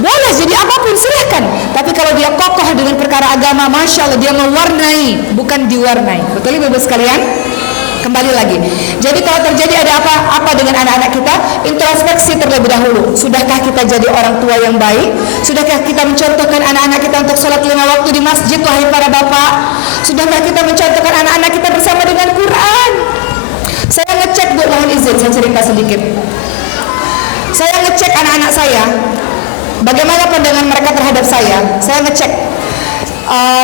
boleh jadi apapun, silahkan. Tapi kalau dia kokoh dengan perkara agama, Masya Allah, dia mewarnai, bukan diwarnai. Betul Ibu sekalian? Kembali lagi. Jadi kalau terjadi ada apa-apa dengan anak-anak kita, introspeksi terlebih dahulu. Sudahkah kita jadi orang tua yang baik? Sudahkah kita mencontohkan anak-anak kita untuk sholat 5 waktu di masjid, wahai para bapak? Sudahkah kita mencontohkan anak-anak kita bersama dengan Quran? Saya ngecek, Bu, mohon izin saya cerita sedikit. Saya ngecek anak-anak saya, bagaimana pandangan mereka terhadap saya. Saya ngecek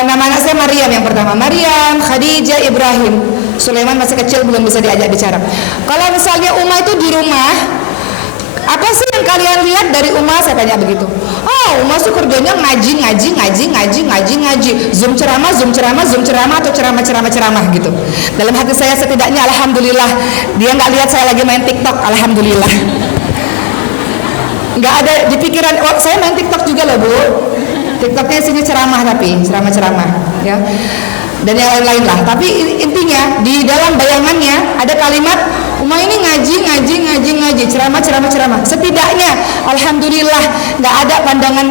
nama anak saya Maryam yang pertama, Maryam, Khadijah, Ibrahim. Sulaiman masih kecil, belum bisa diajak bicara. Kalau misalnya Uma itu di rumah, apa sih yang kalian lihat dari Uma? Saya tanya begitu. Oh, Uma tuh kerjanya ngaji, Zoom ceramah atau ceramah gitu. Dalam hati saya setidaknya alhamdulillah dia nggak lihat saya lagi main TikTok, alhamdulillah. Nggak ada di pikiran, saya main TikTok juga loh, Bu. TikToknya isinya ceramah, tapi ceramah ya, dan yang lain-lain lah. Tapi intinya di dalam bayangannya ada kalimat Uma ini ngaji, ceramah. Setidaknya alhamdulillah nggak ada pandangan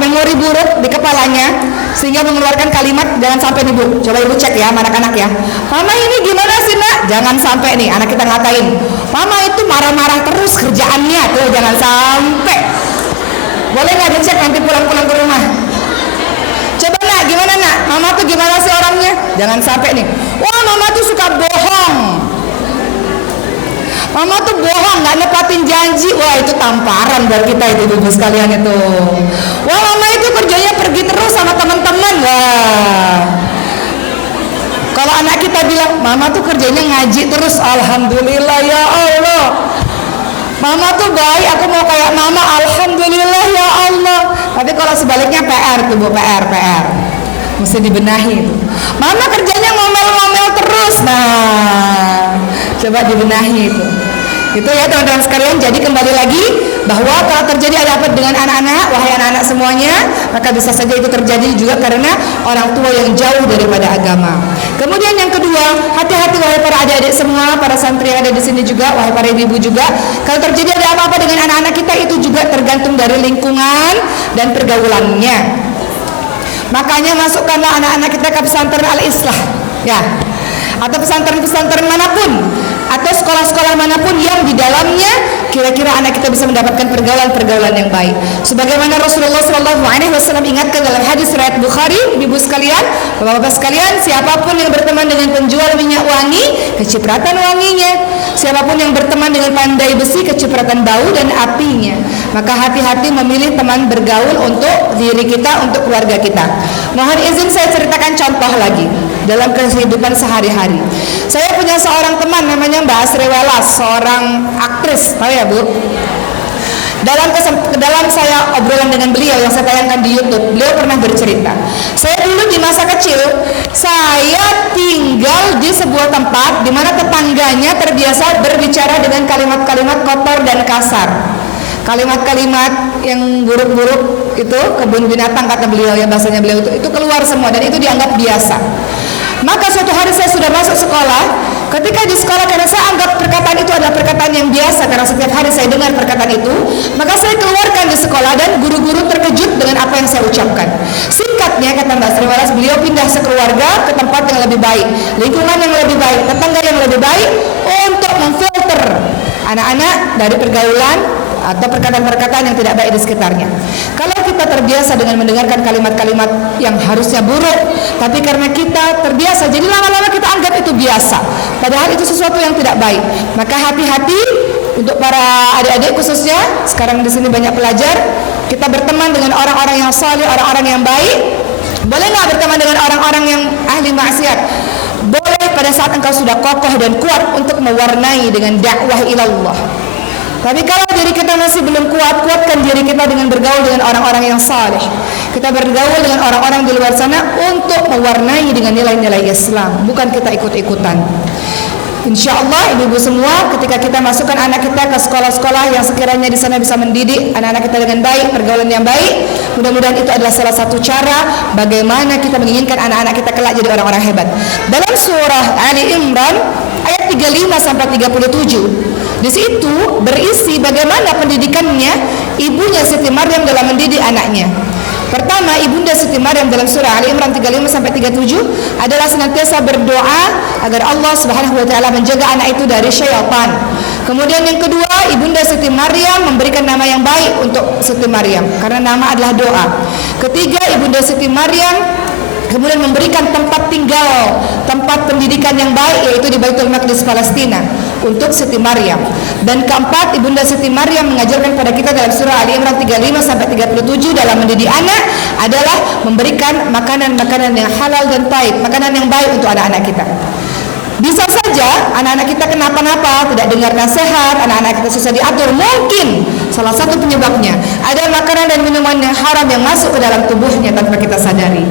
memori buruk di kepalanya sehingga mengeluarkan kalimat jangan sampai nih, Bu. Coba Ibu cek ya, anak-anak ya. Mama ini gimana sih, Nak? Jangan sampai nih anak kita ngatain. Mama itu marah-marah terus kerjaannya tuh, jangan sampai. Boleh nggak dicek nanti pulang-pulang ke rumah? Coba Nak, gimana Nak? Mama tuh gimana sih orangnya? Jangan sampai nih. Wah, Mama tuh suka bohong. Mama tuh bohong, nggak nepatin janji. Wah, itu tamparan buat kita itu, Ibu sekalian itu. Wah, Mama itu kerjanya pergi terus sama teman-teman. Wah. Kalau anak kita bilang, Mama tuh kerjanya ngaji terus, alhamdulillah ya Allah. Mama tuh baik, aku mau kayak Mama, alhamdulillah ya Allah. Tapi kalau sebaliknya PR tuh, Bu, PR. Mesti dibenahi itu. Mama kerjanya ngomel-ngomel terus. Nah, coba dibenahi itu. Itu ya teman-teman sekalian. Jadi kembali lagi bahwa kalau terjadi ada apa dengan anak-anak, wahai anak-anak semuanya, maka bisa saja itu terjadi juga karena orang tua yang jauh daripada agama. Kemudian yang kedua, hati-hati wahai para adik-adik semua, para santri yang ada di sini juga, wahai para ibu-ibu juga. Kalau terjadi ada apa-apa dengan anak-anak kita, itu juga tergantung dari lingkungan dan pergaulannya. Makanya masukkanlah anak-anak kita ke pesantren Al-Islah, ya, atau pesantren-pesantren manapun, atau sekolah-sekolah manapun yang di dalamnya kira-kira anak kita bisa mendapatkan pergaulan-pergaulan yang baik. Sebagaimana Rasulullah SAW ingatkan dalam hadis riwayat Bukhari, ibu sekalian, bapak-bapak sekalian, siapapun yang berteman dengan penjual minyak wangi, kecipratan wanginya. Siapapun yang berteman dengan pandai besi, kecipratan bau dan apinya. Maka hati-hati memilih teman bergaul untuk diri kita, untuk keluarga kita. Mohon izin saya ceritakan contoh lagi dalam kehidupan sehari-hari. Saya punya seorang teman namanya Mbak Asri Welas, seorang aktris, tahu ya Bu? Dalam saya obrolan dengan beliau yang saya tayangkan di YouTube, beliau pernah bercerita, saya dulu di masa kecil, saya tinggal di sebuah tempat di mana tetangganya terbiasa berbicara dengan kalimat-kalimat kotor dan kasar. Kalimat-kalimat yang buruk-buruk itu, kebun binatang kata beliau ya, bahasanya beliau itu keluar semua dan itu dianggap biasa. Maka suatu hari saya sudah masuk sekolah. Ketika di sekolah, karena saya anggap perkataan itu adalah perkataan yang biasa, karena setiap hari saya dengar perkataan itu, maka saya keluarkan di sekolah dan guru-guru terkejut dengan apa yang saya ucapkan. Singkatnya, kata Mbak Sri Waras, beliau pindah sekeluarga ke tempat yang lebih baik, lingkungan yang lebih baik, tetangga yang lebih baik, untuk memfilter anak-anak dari pergaulan atau perkataan-perkataan yang tidak baik di sekitarnya. Kalau kita terbiasa dengan mendengarkan kalimat-kalimat yang harusnya buruk, tapi karena kita terbiasa, jadi lama-lama kita anggap itu biasa, padahal itu sesuatu yang tidak baik. Maka hati-hati untuk para adik-adik khususnya, sekarang di sini banyak pelajar, kita berteman dengan orang-orang yang saleh, orang-orang yang baik. Boleh nggak berteman dengan orang-orang yang ahli maksiat? Boleh pada saat engkau sudah kokoh dan kuat untuk mewarnai dengan dakwah ilallah. Tapi kalau diri kita masih belum kuat, kuatkan diri kita dengan bergaul dengan orang-orang yang saleh. Kita bergaul dengan orang-orang di luar sana untuk mewarnai dengan nilai-nilai Islam, bukan kita ikut-ikutan. Insya Allah ibu-ibu semua, ketika kita masukkan anak kita ke sekolah-sekolah yang sekiranya di sana bisa mendidik anak-anak kita dengan baik, pergaulan yang baik, mudah-mudahan itu adalah salah satu cara bagaimana kita menginginkan anak-anak kita kelak jadi orang-orang hebat. Dalam surah Ali Imran ayat 35 sampai 37, di situ berisi bagaimana pendidikannya ibunya Siti Maryam dalam mendidik anaknya. Pertama, ibunda Siti Maryam dalam surah Ali Imran 35 sampai 37 adalah senantiasa berdoa agar Allah Subhanahu wa taala menjaga anak itu dari syaitan. Kemudian yang kedua, ibunda Siti Maryam memberikan nama yang baik untuk Siti Maryam karena nama adalah doa. Ketiga, ibunda Siti Maryam kemudian memberikan tempat tinggal, tempat pendidikan yang baik yaitu di Baitul Maqdis Palestina untuk Siti Maryam. Dan keempat, ibunda Siti Maryam mengajarkan pada kita dalam surah Ali Imran 35 sampai 37 dalam mendidik anak adalah memberikan makanan-makanan yang halal dan baik, makanan yang baik untuk anak-anak kita. Bisa saja anak-anak kita kenapa-napa, tidak dengar nasihat, anak-anak kita susah diatur. Mungkin salah satu penyebabnya ada makanan dan minuman yang haram yang masuk ke dalam tubuhnya tanpa kita sadari.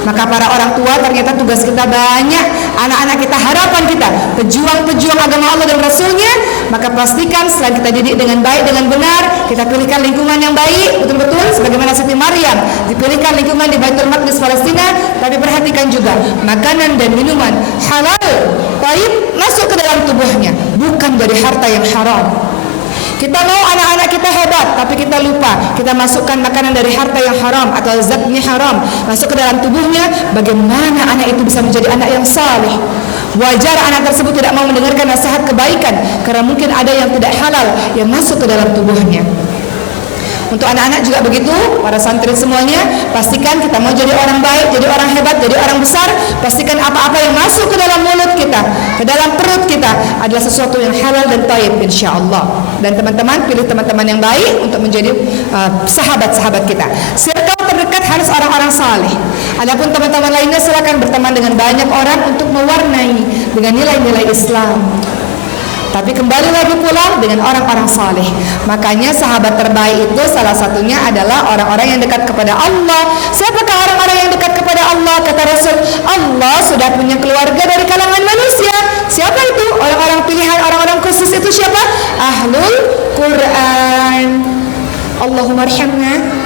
Maka para orang tua ternyata tugas kita banyak. Anak-anak kita, harapan kita, pejuang-pejuang agama Allah dan Rasulnya. Maka pastikan setelah kita didik dengan baik, dengan benar, kita pilihkan lingkungan yang baik, betul-betul sebagaimana Siti Maryam dipilihkan lingkungan di Baitul Maqdis Palestina. Tapi perhatikan juga makanan dan minuman halal, baik, masuk ke dalam tubuhnya, bukan dari harta yang haram. Kita mau anak-anak kita hebat, tapi kita lupa kita masukkan makanan dari harta yang haram atau zatnya haram masuk ke dalam tubuhnya. Bagaimana anak itu bisa menjadi anak yang saleh? Wajar anak tersebut tidak mau mendengarkan nasihat kebaikan karena mungkin ada yang tidak halal yang masuk ke dalam tubuhnya. Untuk anak-anak juga begitu, para santri semuanya, pastikan kita mau jadi orang baik, jadi orang hebat, jadi orang besar. Pastikan apa-apa yang masuk ke dalam mulut kita, ke dalam perut kita adalah sesuatu yang halal dan thayyib insyaallah. Dan teman-teman, pilih teman-teman yang baik untuk menjadi sahabat-sahabat kita. Circle terdekat harus orang-orang saleh. Adapun teman-teman lainnya silakan berteman dengan banyak orang untuk mewarnai dengan nilai-nilai Islam. Tapi kembali lagi pulang dengan orang-orang saleh. Makanya sahabat terbaik itu salah satunya adalah orang-orang yang dekat kepada Allah. Siapakah orang-orang yang dekat kepada Allah? Kata Rasul, Allah sudah punya keluarga dari kalangan manusia. Siapa itu? Orang-orang pilihan, orang-orang khusus itu siapa? Ahlul Quran. Allahumma arhamna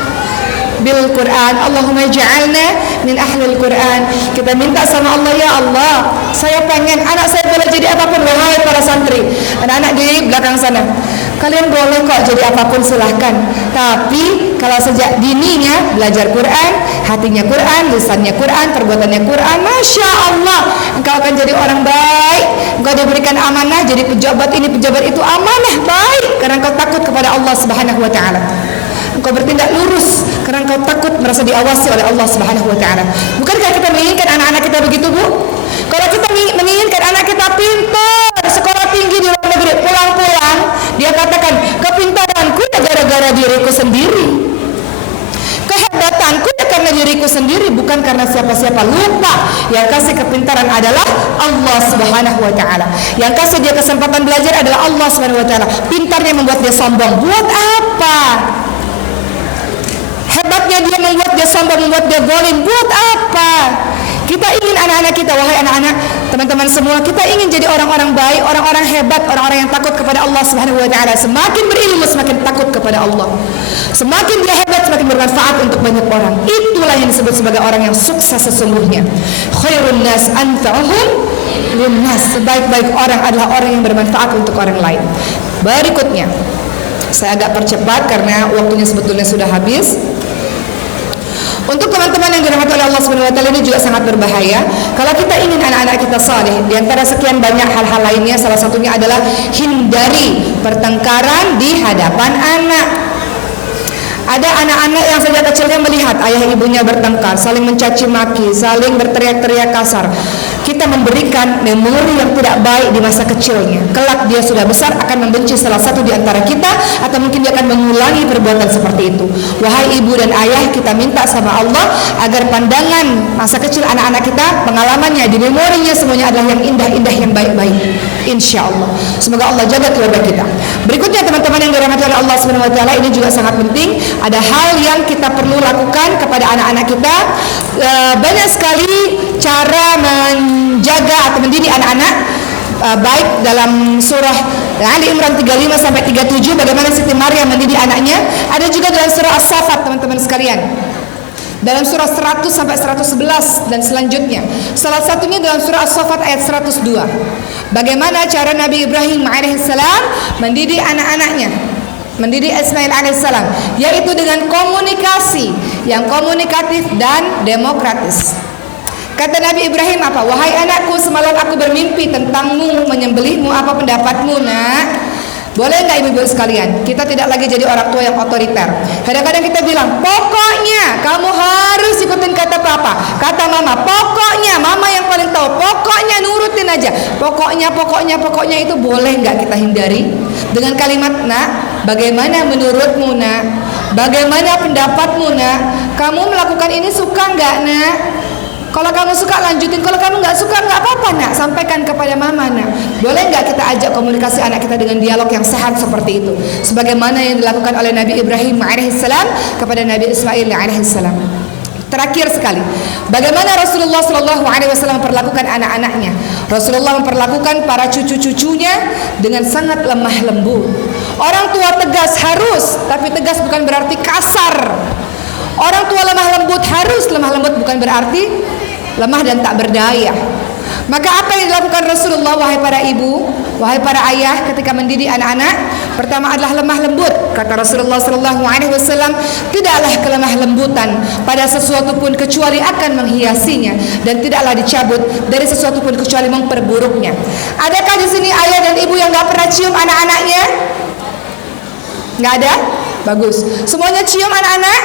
bil Quran, Allahumma ja'alna min ahlil Quran. Kita minta sama Allah, ya Allah, saya pengen anak saya boleh jadi apapun. Wahai para santri, anak-anak di belakang sana, kalian boleh kok jadi apapun, silahkan. Tapi kalau sejak dininya belajar Quran, hatinya Quran, lisannya Quran, perbuatannya Quran, Masya Allah, engkau akan jadi orang baik. Engkau diberikan amanah jadi pejabat ini, pejabat itu, amanah baik karena engkau takut kepada Allah Subhanahu wa taala. Engkau bertindak lurus karena engkau takut merasa diawasi oleh Allah Subhanahu wa taala. Bukankah kita menginginkan anak-anak kita begitu, Bu? Kalau kita menginginkan anak kita pintar, sekolah tinggi di luar negeri, pulang-pulang dia katakan, kepintaranku ya gara-gara diriku sendiri, kehebatanku ya karena diriku sendiri, bukan karena siapa-siapa. Lupa, yang kasih kepintaran adalah Allah Subhanahu wa taala. Yang kasih dia kesempatan belajar adalah Allah Subhanahu wa taala. Pintarnya membuat dia sombong. Buat apa? Hebatnya dia membuat dia sombong, membuat dia zalim. Buat apa? Kita ingin anak-anak kita, wahai anak-anak, teman-teman semua, kita ingin jadi orang-orang baik, orang-orang hebat, orang-orang yang takut kepada Allah Subhanahu wa taala. Semakin berilmu, semakin takut kepada Allah. Semakin dia hebat, semakin bermanfaat untuk banyak orang. Itulah yang disebut sebagai orang yang sukses sesungguhnya. Khairun nas anfa'uhum linnas. Sebaik-baik orang adalah orang yang bermanfaat untuk orang lain. Berikutnya, saya agak percepat karena waktunya sebetulnya sudah habis. Untuk teman-teman yang dirahmati oleh Allah Subhanahu wa taala, ini juga sangat berbahaya. Kalau kita ingin anak-anak kita saleh, di antara sekian banyak hal-hal lainnya, salah satunya adalah hindari pertengkaran di hadapan anak. Ada anak-anak yang sejak kecilnya melihat ayah ibunya bertengkar, saling mencaci maki, saling berteriak-teriak kasar. Kita memberikan memori yang tidak baik di masa kecilnya. Kelak dia sudah besar akan membenci salah satu di antara kita, atau mungkin dia akan mengulangi perbuatan seperti itu. Wahai ibu dan ayah, kita minta sama Allah agar pandangan masa kecil anak-anak kita, pengalamannya di memorinya semuanya adalah yang indah-indah, yang baik-baik. Insya Allah. Semoga Allah jaga keluarga kita. Berikutnya teman-teman yang dirahmati oleh Allah Subhanahu Wa Taala, ini juga sangat penting. Ada hal yang kita perlu lakukan kepada anak-anak kita. Banyak sekali cara menjaga atau mendidik anak-anak, baik dalam surah Ali Imran 35 sampai 37 bagaimana Siti Maryam mendidik anaknya. Ada juga dalam surah As-Saffat teman-teman sekalian, dalam surah 100 sampai 111 dan selanjutnya. Salah satunya dalam surah As-Saffat ayat 102. Bagaimana cara Nabi Ibrahim alaihissalam mendidik anak-anaknya, mendidik Ismail alaihissalam, yaitu dengan komunikasi yang komunikatif dan demokratis. Kata Nabi Ibrahim apa? Wahai anakku, semalam aku bermimpi tentangmu, menyembelihmu. Apa pendapatmu, nak? Boleh nggak ibu-ibu sekalian, kita tidak lagi jadi orang tua yang otoriter. Kadang-kadang kita bilang, pokoknya kamu harus ikutin kata papa, kata mama. Pokoknya mama yang paling tahu. Pokoknya nurutin aja. Pokoknya itu boleh nggak kita hindari dengan kalimat, nak, bagaimana menurutmu, nak? Bagaimana pendapatmu, nak? Kamu melakukan ini suka nggak, nak? Kalau kamu suka lanjutin, kalau kamu nggak suka nggak apa-apa, nak, sampaikan kepada mama, nak. Boleh nggak kita ajak komunikasi anak kita dengan dialog yang sehat seperti itu, sebagaimana yang dilakukan oleh Nabi Ibrahim alaihissalam kepada Nabi Ismail alaihissalam. Terakhir sekali, bagaimana Rasulullah SAW memperlakukan anak-anaknya. Rasulullah memperlakukan para cucu-cucunya dengan sangat lemah lembut. Orang tua tegas harus, tapi tegas bukan berarti kasar. Orang tua lemah lembut harus, lemah lembut bukan berarti lemah dan tak berdaya. Maka apa yang dilakukan Rasulullah, wahai para ibu, wahai para ayah, ketika mendidik anak-anak? Pertama adalah lemah lembut. Kata Rasulullah SAW, tidaklah kelemah lembutan pada sesuatu pun kecuali akan menghiasinya, dan tidaklah dicabut dari sesuatu pun kecuali memperburuknya. Adakah di sini ayah dan ibu yang nggak pernah cium anak-anaknya? Nggak ada? Bagus. Semuanya cium anak-anak?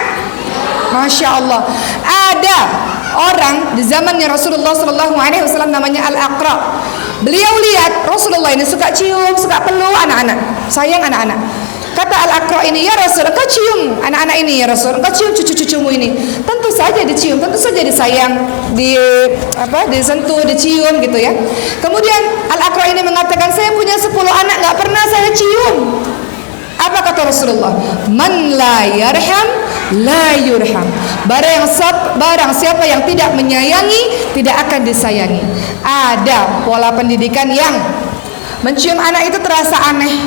Masya Allah. Ada orang di zamannya Rasulullah SAW namanya Al-Aqra. Beliau lihat Rasulullah ini suka cium, suka peluk anak-anak, sayang anak-anak. Kata Al-Aqra ini, ya Rasul, engkau cium anak-anak ini, ya Rasul, engkau cium cucu-cucumu ini. Tentu saja dicium, tentu saja disayang, disentuh, dicium gitu ya. Kemudian Al-Aqra ini mengatakan, saya punya 10 anak, nggak pernah saya cium. Apa kata Rasulullah? Man la yarham la yurham. Barang siapa yang tidak menyayangi, tidak akan disayangi. Ada pola pendidikan yang mencium anak itu terasa aneh.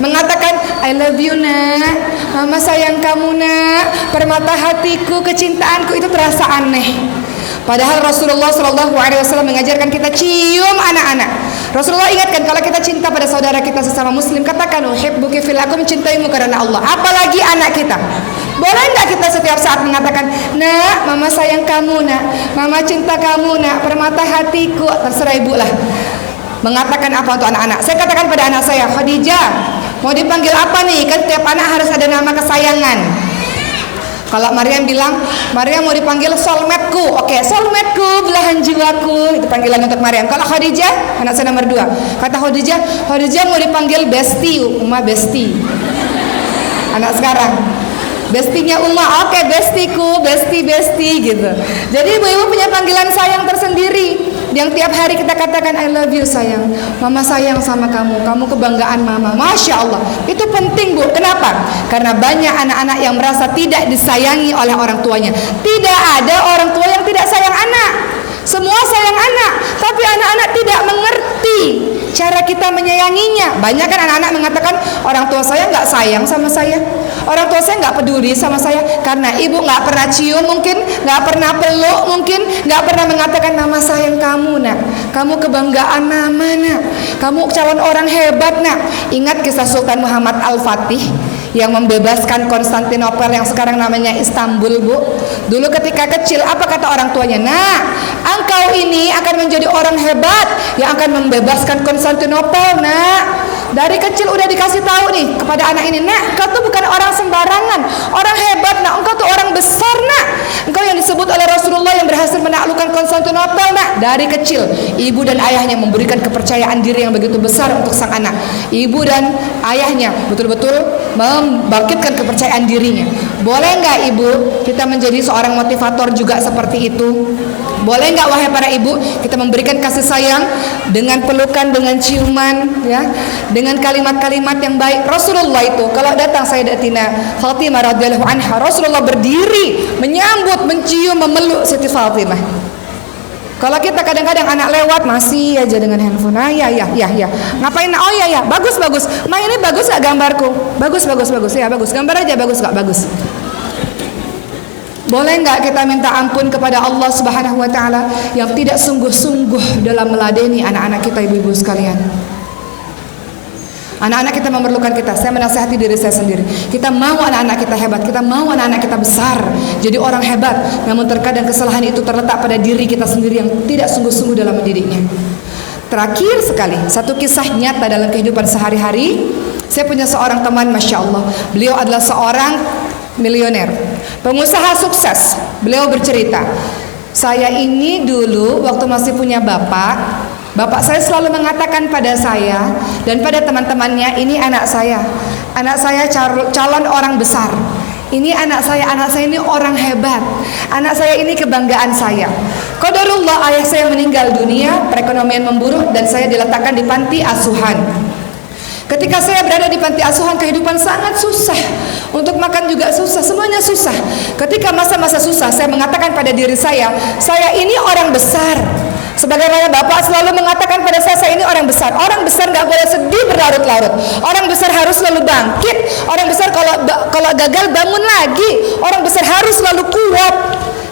Mengatakan I love you, nak, mama sayang kamu, nak, permata hatiku, kecintaanku, itu terasa aneh. Padahal Rasulullah SAW mengajarkan kita cium anak-anak. Rasulullah ingatkan, kalau kita cinta pada saudara kita sesama muslim, katakan uhibbuki fillah, aku mencintaimu karena Allah. Apalagi anak kita. Boleh enggak kita setiap saat mengatakan, nak, mama sayang kamu, nak, mama cinta kamu, nak, permata hatiku. Terserah ibu lah mengatakan apa untuk anak-anak. Saya katakan pada anak saya, Khadijah, mau dipanggil apa nih? Kan tiap anak harus ada nama kesayangan. Kalau Maryam bilang, Maryam mau dipanggil soulmate-ku. Oke, soulmate-ku, belahan jiwaku. Itu panggilan untuk Maryam. Kalau Khadijah, anak saya nomor 2, kata Khadijah mau dipanggil bestie, Uma bestie. Anak sekarang, bestinya Uma, oke, bestiku, bestie gitu. Jadi ibu-ibu punya panggilan sayang tersendiri yang tiap hari kita katakan I love you sayang, mama sayang sama kamu, kamu kebanggaan mama. Masya Allah, itu penting bu. Kenapa? Karena banyak anak-anak yang merasa tidak disayangi oleh orang tuanya. Tidak ada orang tua yang tidak sayang anak. Semua sayang anak, tapi anak-anak tidak mengerti cara kita menyayanginya. Banyak kan anak-anak mengatakan orang tua saya nggak sayang sama saya, orang tua saya nggak peduli sama saya, karena ibu nggak pernah cium mungkin, nggak pernah peluk mungkin, nggak pernah mengatakan mama sayang kamu, nak, kamu kebanggaan mama, nak, kamu calon orang hebat, nak. Ingat kisah Sultan Muhammad Al-Fatih yang membebaskan Konstantinopel yang sekarang namanya Istanbul, bu. Dulu ketika kecil, apa kata orang tuanya? Nah, engkau ini akan menjadi orang hebat yang akan membebaskan Konstantinopel, nak. Dari kecil udah dikasih tahu nih kepada anak ini, nak, kau tuh bukan orang sembarangan, orang hebat, nak, engkau tuh orang besar, nak, engkau yang disebut oleh Rasulullah yang berhasil menaklukkan Konstantinopel, nak. Dari kecil ibu dan ayahnya memberikan kepercayaan diri yang begitu besar untuk sang anak. Ibu dan ayahnya betul-betul membangkitkan kepercayaan dirinya. Boleh nggak ibu kita menjadi seorang motivator juga seperti itu? Boleh nggak wahai para ibu kita memberikan kasih sayang dengan pelukan, dengan ciuman, ya, dengan kalimat-kalimat yang baik. Rasulullah itu kalau datang Sayyidatina Fatimah radhiyallahu anha, Rasulullah berdiri menyambut, mencium, memeluk Siti Fatimah. Kalau kita kadang-kadang anak lewat masih aja dengan handphone, ya, ngapain? Oh ya, bagus, ma ini bagus nggak gambarku? Bagus, ya bagus, gambar aja bagus nggak bagus? Boleh nggak kita minta ampun kepada Allah Subhanahu wa Ta'ala yang tidak sungguh-sungguh dalam meladeni anak-anak kita, ibu-ibu sekalian? Anak-anak kita memerlukan kita. Saya menasihati diri saya sendiri. Kita mau anak-anak kita hebat, kita mau anak-anak kita besar, jadi orang hebat. Namun terkadang kesalahan itu terletak pada diri kita sendiri yang tidak sungguh-sungguh dalam mendidiknya. Terakhir sekali, satu kisah nyata dalam kehidupan sehari-hari. Saya punya seorang teman, Masya Allah. Beliau adalah seorang milioner, pengusaha sukses. Beliau bercerita, saya ini dulu waktu masih punya Bapak saya selalu mengatakan pada saya dan pada teman-temannya, ini anak saya calon orang besar. Ini anak saya ini orang hebat. Anak saya ini kebanggaan saya. Qadarullah, ayah saya meninggal dunia, perekonomian memburuk dan saya diletakkan di panti asuhan. Ketika saya berada di panti asuhan, kehidupan sangat susah. Untuk makan juga susah, semuanya susah. Ketika masa-masa susah, saya mengatakan pada diri saya ini orang besar. Sebagaimana Bapak selalu mengatakan pada saya ini orang besar. Orang besar gak boleh sedih berlarut-larut. Orang besar harus selalu bangkit. Orang besar kalau gagal bangun lagi. Orang besar harus selalu kuat.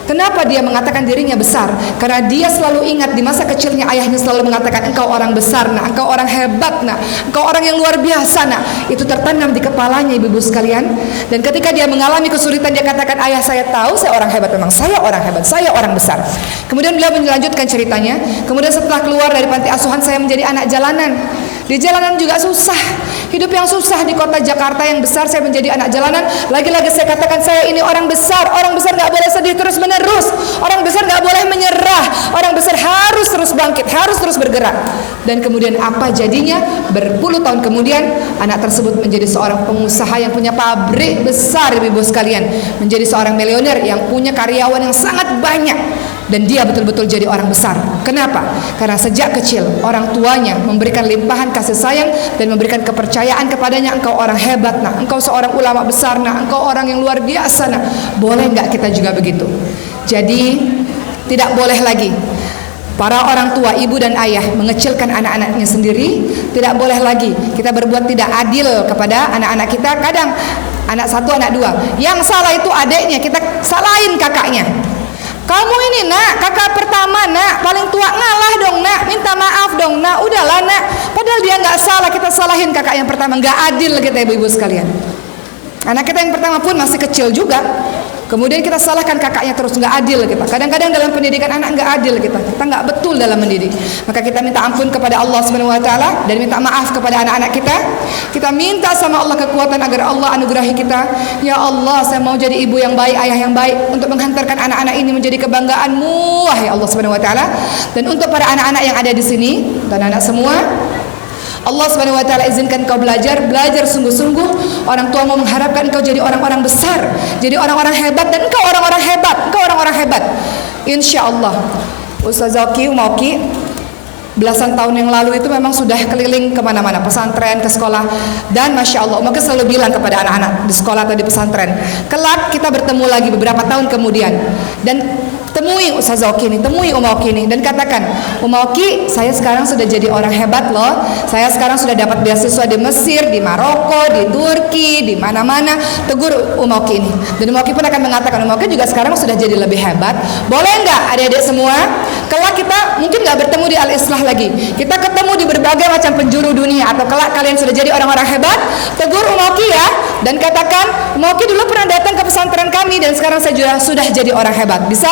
Kenapa dia mengatakan dirinya besar? Karena dia selalu ingat di masa kecilnya ayahnya selalu mengatakan, engkau orang besar, nak, engkau orang hebat, nak, engkau orang yang luar biasa, nak. Itu tertanam di kepalanya, ibu-ibu sekalian. Dan ketika dia mengalami kesulitan, dia katakan, ayah saya tahu saya orang hebat, memang saya orang hebat, saya orang besar. Kemudian beliau melanjutkan ceritanya. Kemudian setelah keluar dari panti asuhan, saya menjadi anak jalanan. Di jalanan juga susah, hidup yang susah di kota Jakarta yang besar, saya menjadi anak jalanan. Lagi-lagi saya katakan, saya ini orang besar gak boleh sedih terus-menerus. Orang besar gak boleh menyerah. Orang besar harus terus bangkit, harus terus bergerak. Dan kemudian apa jadinya? Berpuluh tahun kemudian, anak tersebut menjadi seorang pengusaha yang punya pabrik besar, ibu-ibu sekalian. Menjadi seorang milioner yang punya karyawan yang sangat banyak. Dan dia betul-betul jadi orang besar. Kenapa? Karena sejak kecil orang tuanya memberikan limpahan kasih sayang dan memberikan kepercayaan kepadanya, engkau orang hebat, nak, engkau seorang ulama besar, nak, engkau orang yang luar biasa, nak. Boleh nggak kita juga begitu? Jadi tidak boleh lagi para orang tua, ibu dan ayah mengecilkan anak-anaknya sendiri. Tidak boleh lagi kita berbuat tidak adil kepada anak-anak kita. Kadang anak satu, anak dua, yang salah itu adiknya, kita salahin kakaknya. Kamu ini, nak, kakak pertama, nak, paling tua, ngalah dong, nak, minta maaf dong, nak, udahlah, nak. Padahal dia nggak salah, kita salahin kakak yang pertama. Nggak adil kita, ibu-ibu sekalian. Anak kita yang pertama pun masih kecil juga. Kemudian kita salahkan kakaknya terus, nggak adil kita. Kadang-kadang dalam pendidikan anak nggak adil kita nggak betul dalam mendidik. Maka kita minta ampun kepada Allah Subhanahu Wa Taala dan minta maaf kepada anak-anak kita. Kita minta sama Allah kekuatan agar Allah anugerahi kita. Ya Allah, saya mau jadi ibu yang baik, ayah yang baik, untuk menghantarkan anak-anak ini menjadi kebanggaan-Mu, wahai Allah Subhanahu Wa Taala. Dan untuk para anak-anak yang ada di sini dan anak semua, Allah Subhanahu wa taala izinkan kau belajar sungguh-sungguh. Orang tua mau mengharapkan engkau jadi orang-orang besar, jadi orang-orang hebat, dan engkau orang-orang hebat. Insyaallah. Ustaz Zaki Umauki belasan tahun yang lalu itu memang sudah keliling kemana-mana, pesantren, ke sekolah. Dan Masya Allah, Umauki selalu bilang kepada anak-anak di sekolah atau di pesantren, kelak kita bertemu lagi beberapa tahun kemudian, dan temui Ustaz Zaki ini, temui Umauki ini, dan katakan, Umauki, saya sekarang sudah jadi orang hebat loh. Saya sekarang sudah dapat beasiswa di Mesir, di Maroko, di Turki, di mana-mana. Tegur Umauki ini. Dan Umauki pun akan mengatakan, Umauki juga sekarang sudah jadi lebih hebat. Boleh nggak adik-adik semua, kelak kita mungkin nggak bertemu di Al-Islah lagi, kita ketemu di berbagai macam penjuru dunia, atau kelak kalian sudah jadi orang-orang hebat. Tegur Umauki ya, dan katakan, Umauki dulu pernah datang ke pesantren kami dan sekarang saya sudah jadi orang hebat. Bisa?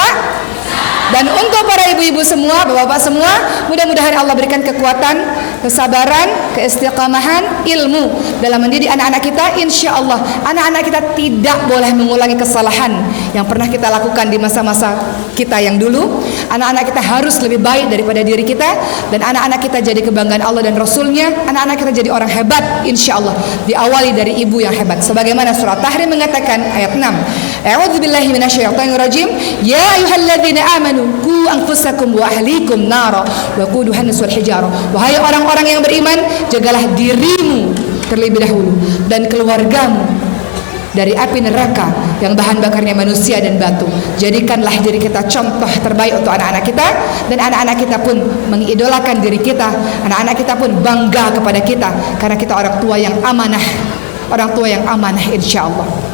Dan untuk para ibu-ibu semua, bapak-bapak semua, mudah-mudahan Allah berikan kekuatan, kesabaran, keistiqamahan, ilmu dalam mendidik anak-anak kita. Insya Allah anak-anak kita tidak boleh mengulangi kesalahan yang pernah kita lakukan di masa-masa kita yang dulu. Anak-anak kita harus lebih baik daripada diri kita, dan anak-anak kita jadi kebanggaan Allah dan Rasulnya. Anak-anak kita jadi orang hebat, insya Allah diawali dari ibu yang hebat, sebagaimana surah Tahrim mengatakan ayat 6, A'udzubillahi minasyaitonirrajim, ya ayyuhalladzina amanu qu anfusakum wa ahlikum nara wa quduhan nas wal hijarah. Wahai orang-orang yang beriman, jagalah dirimu terlebih dahulu dan keluargamu dari api neraka yang bahan bakarnya manusia dan batu. Jadikanlah diri kita contoh terbaik untuk anak-anak kita, dan anak-anak kita pun mengidolakan diri kita. Anak-anak kita pun bangga kepada kita karena kita orang tua yang amanah, insya Allah.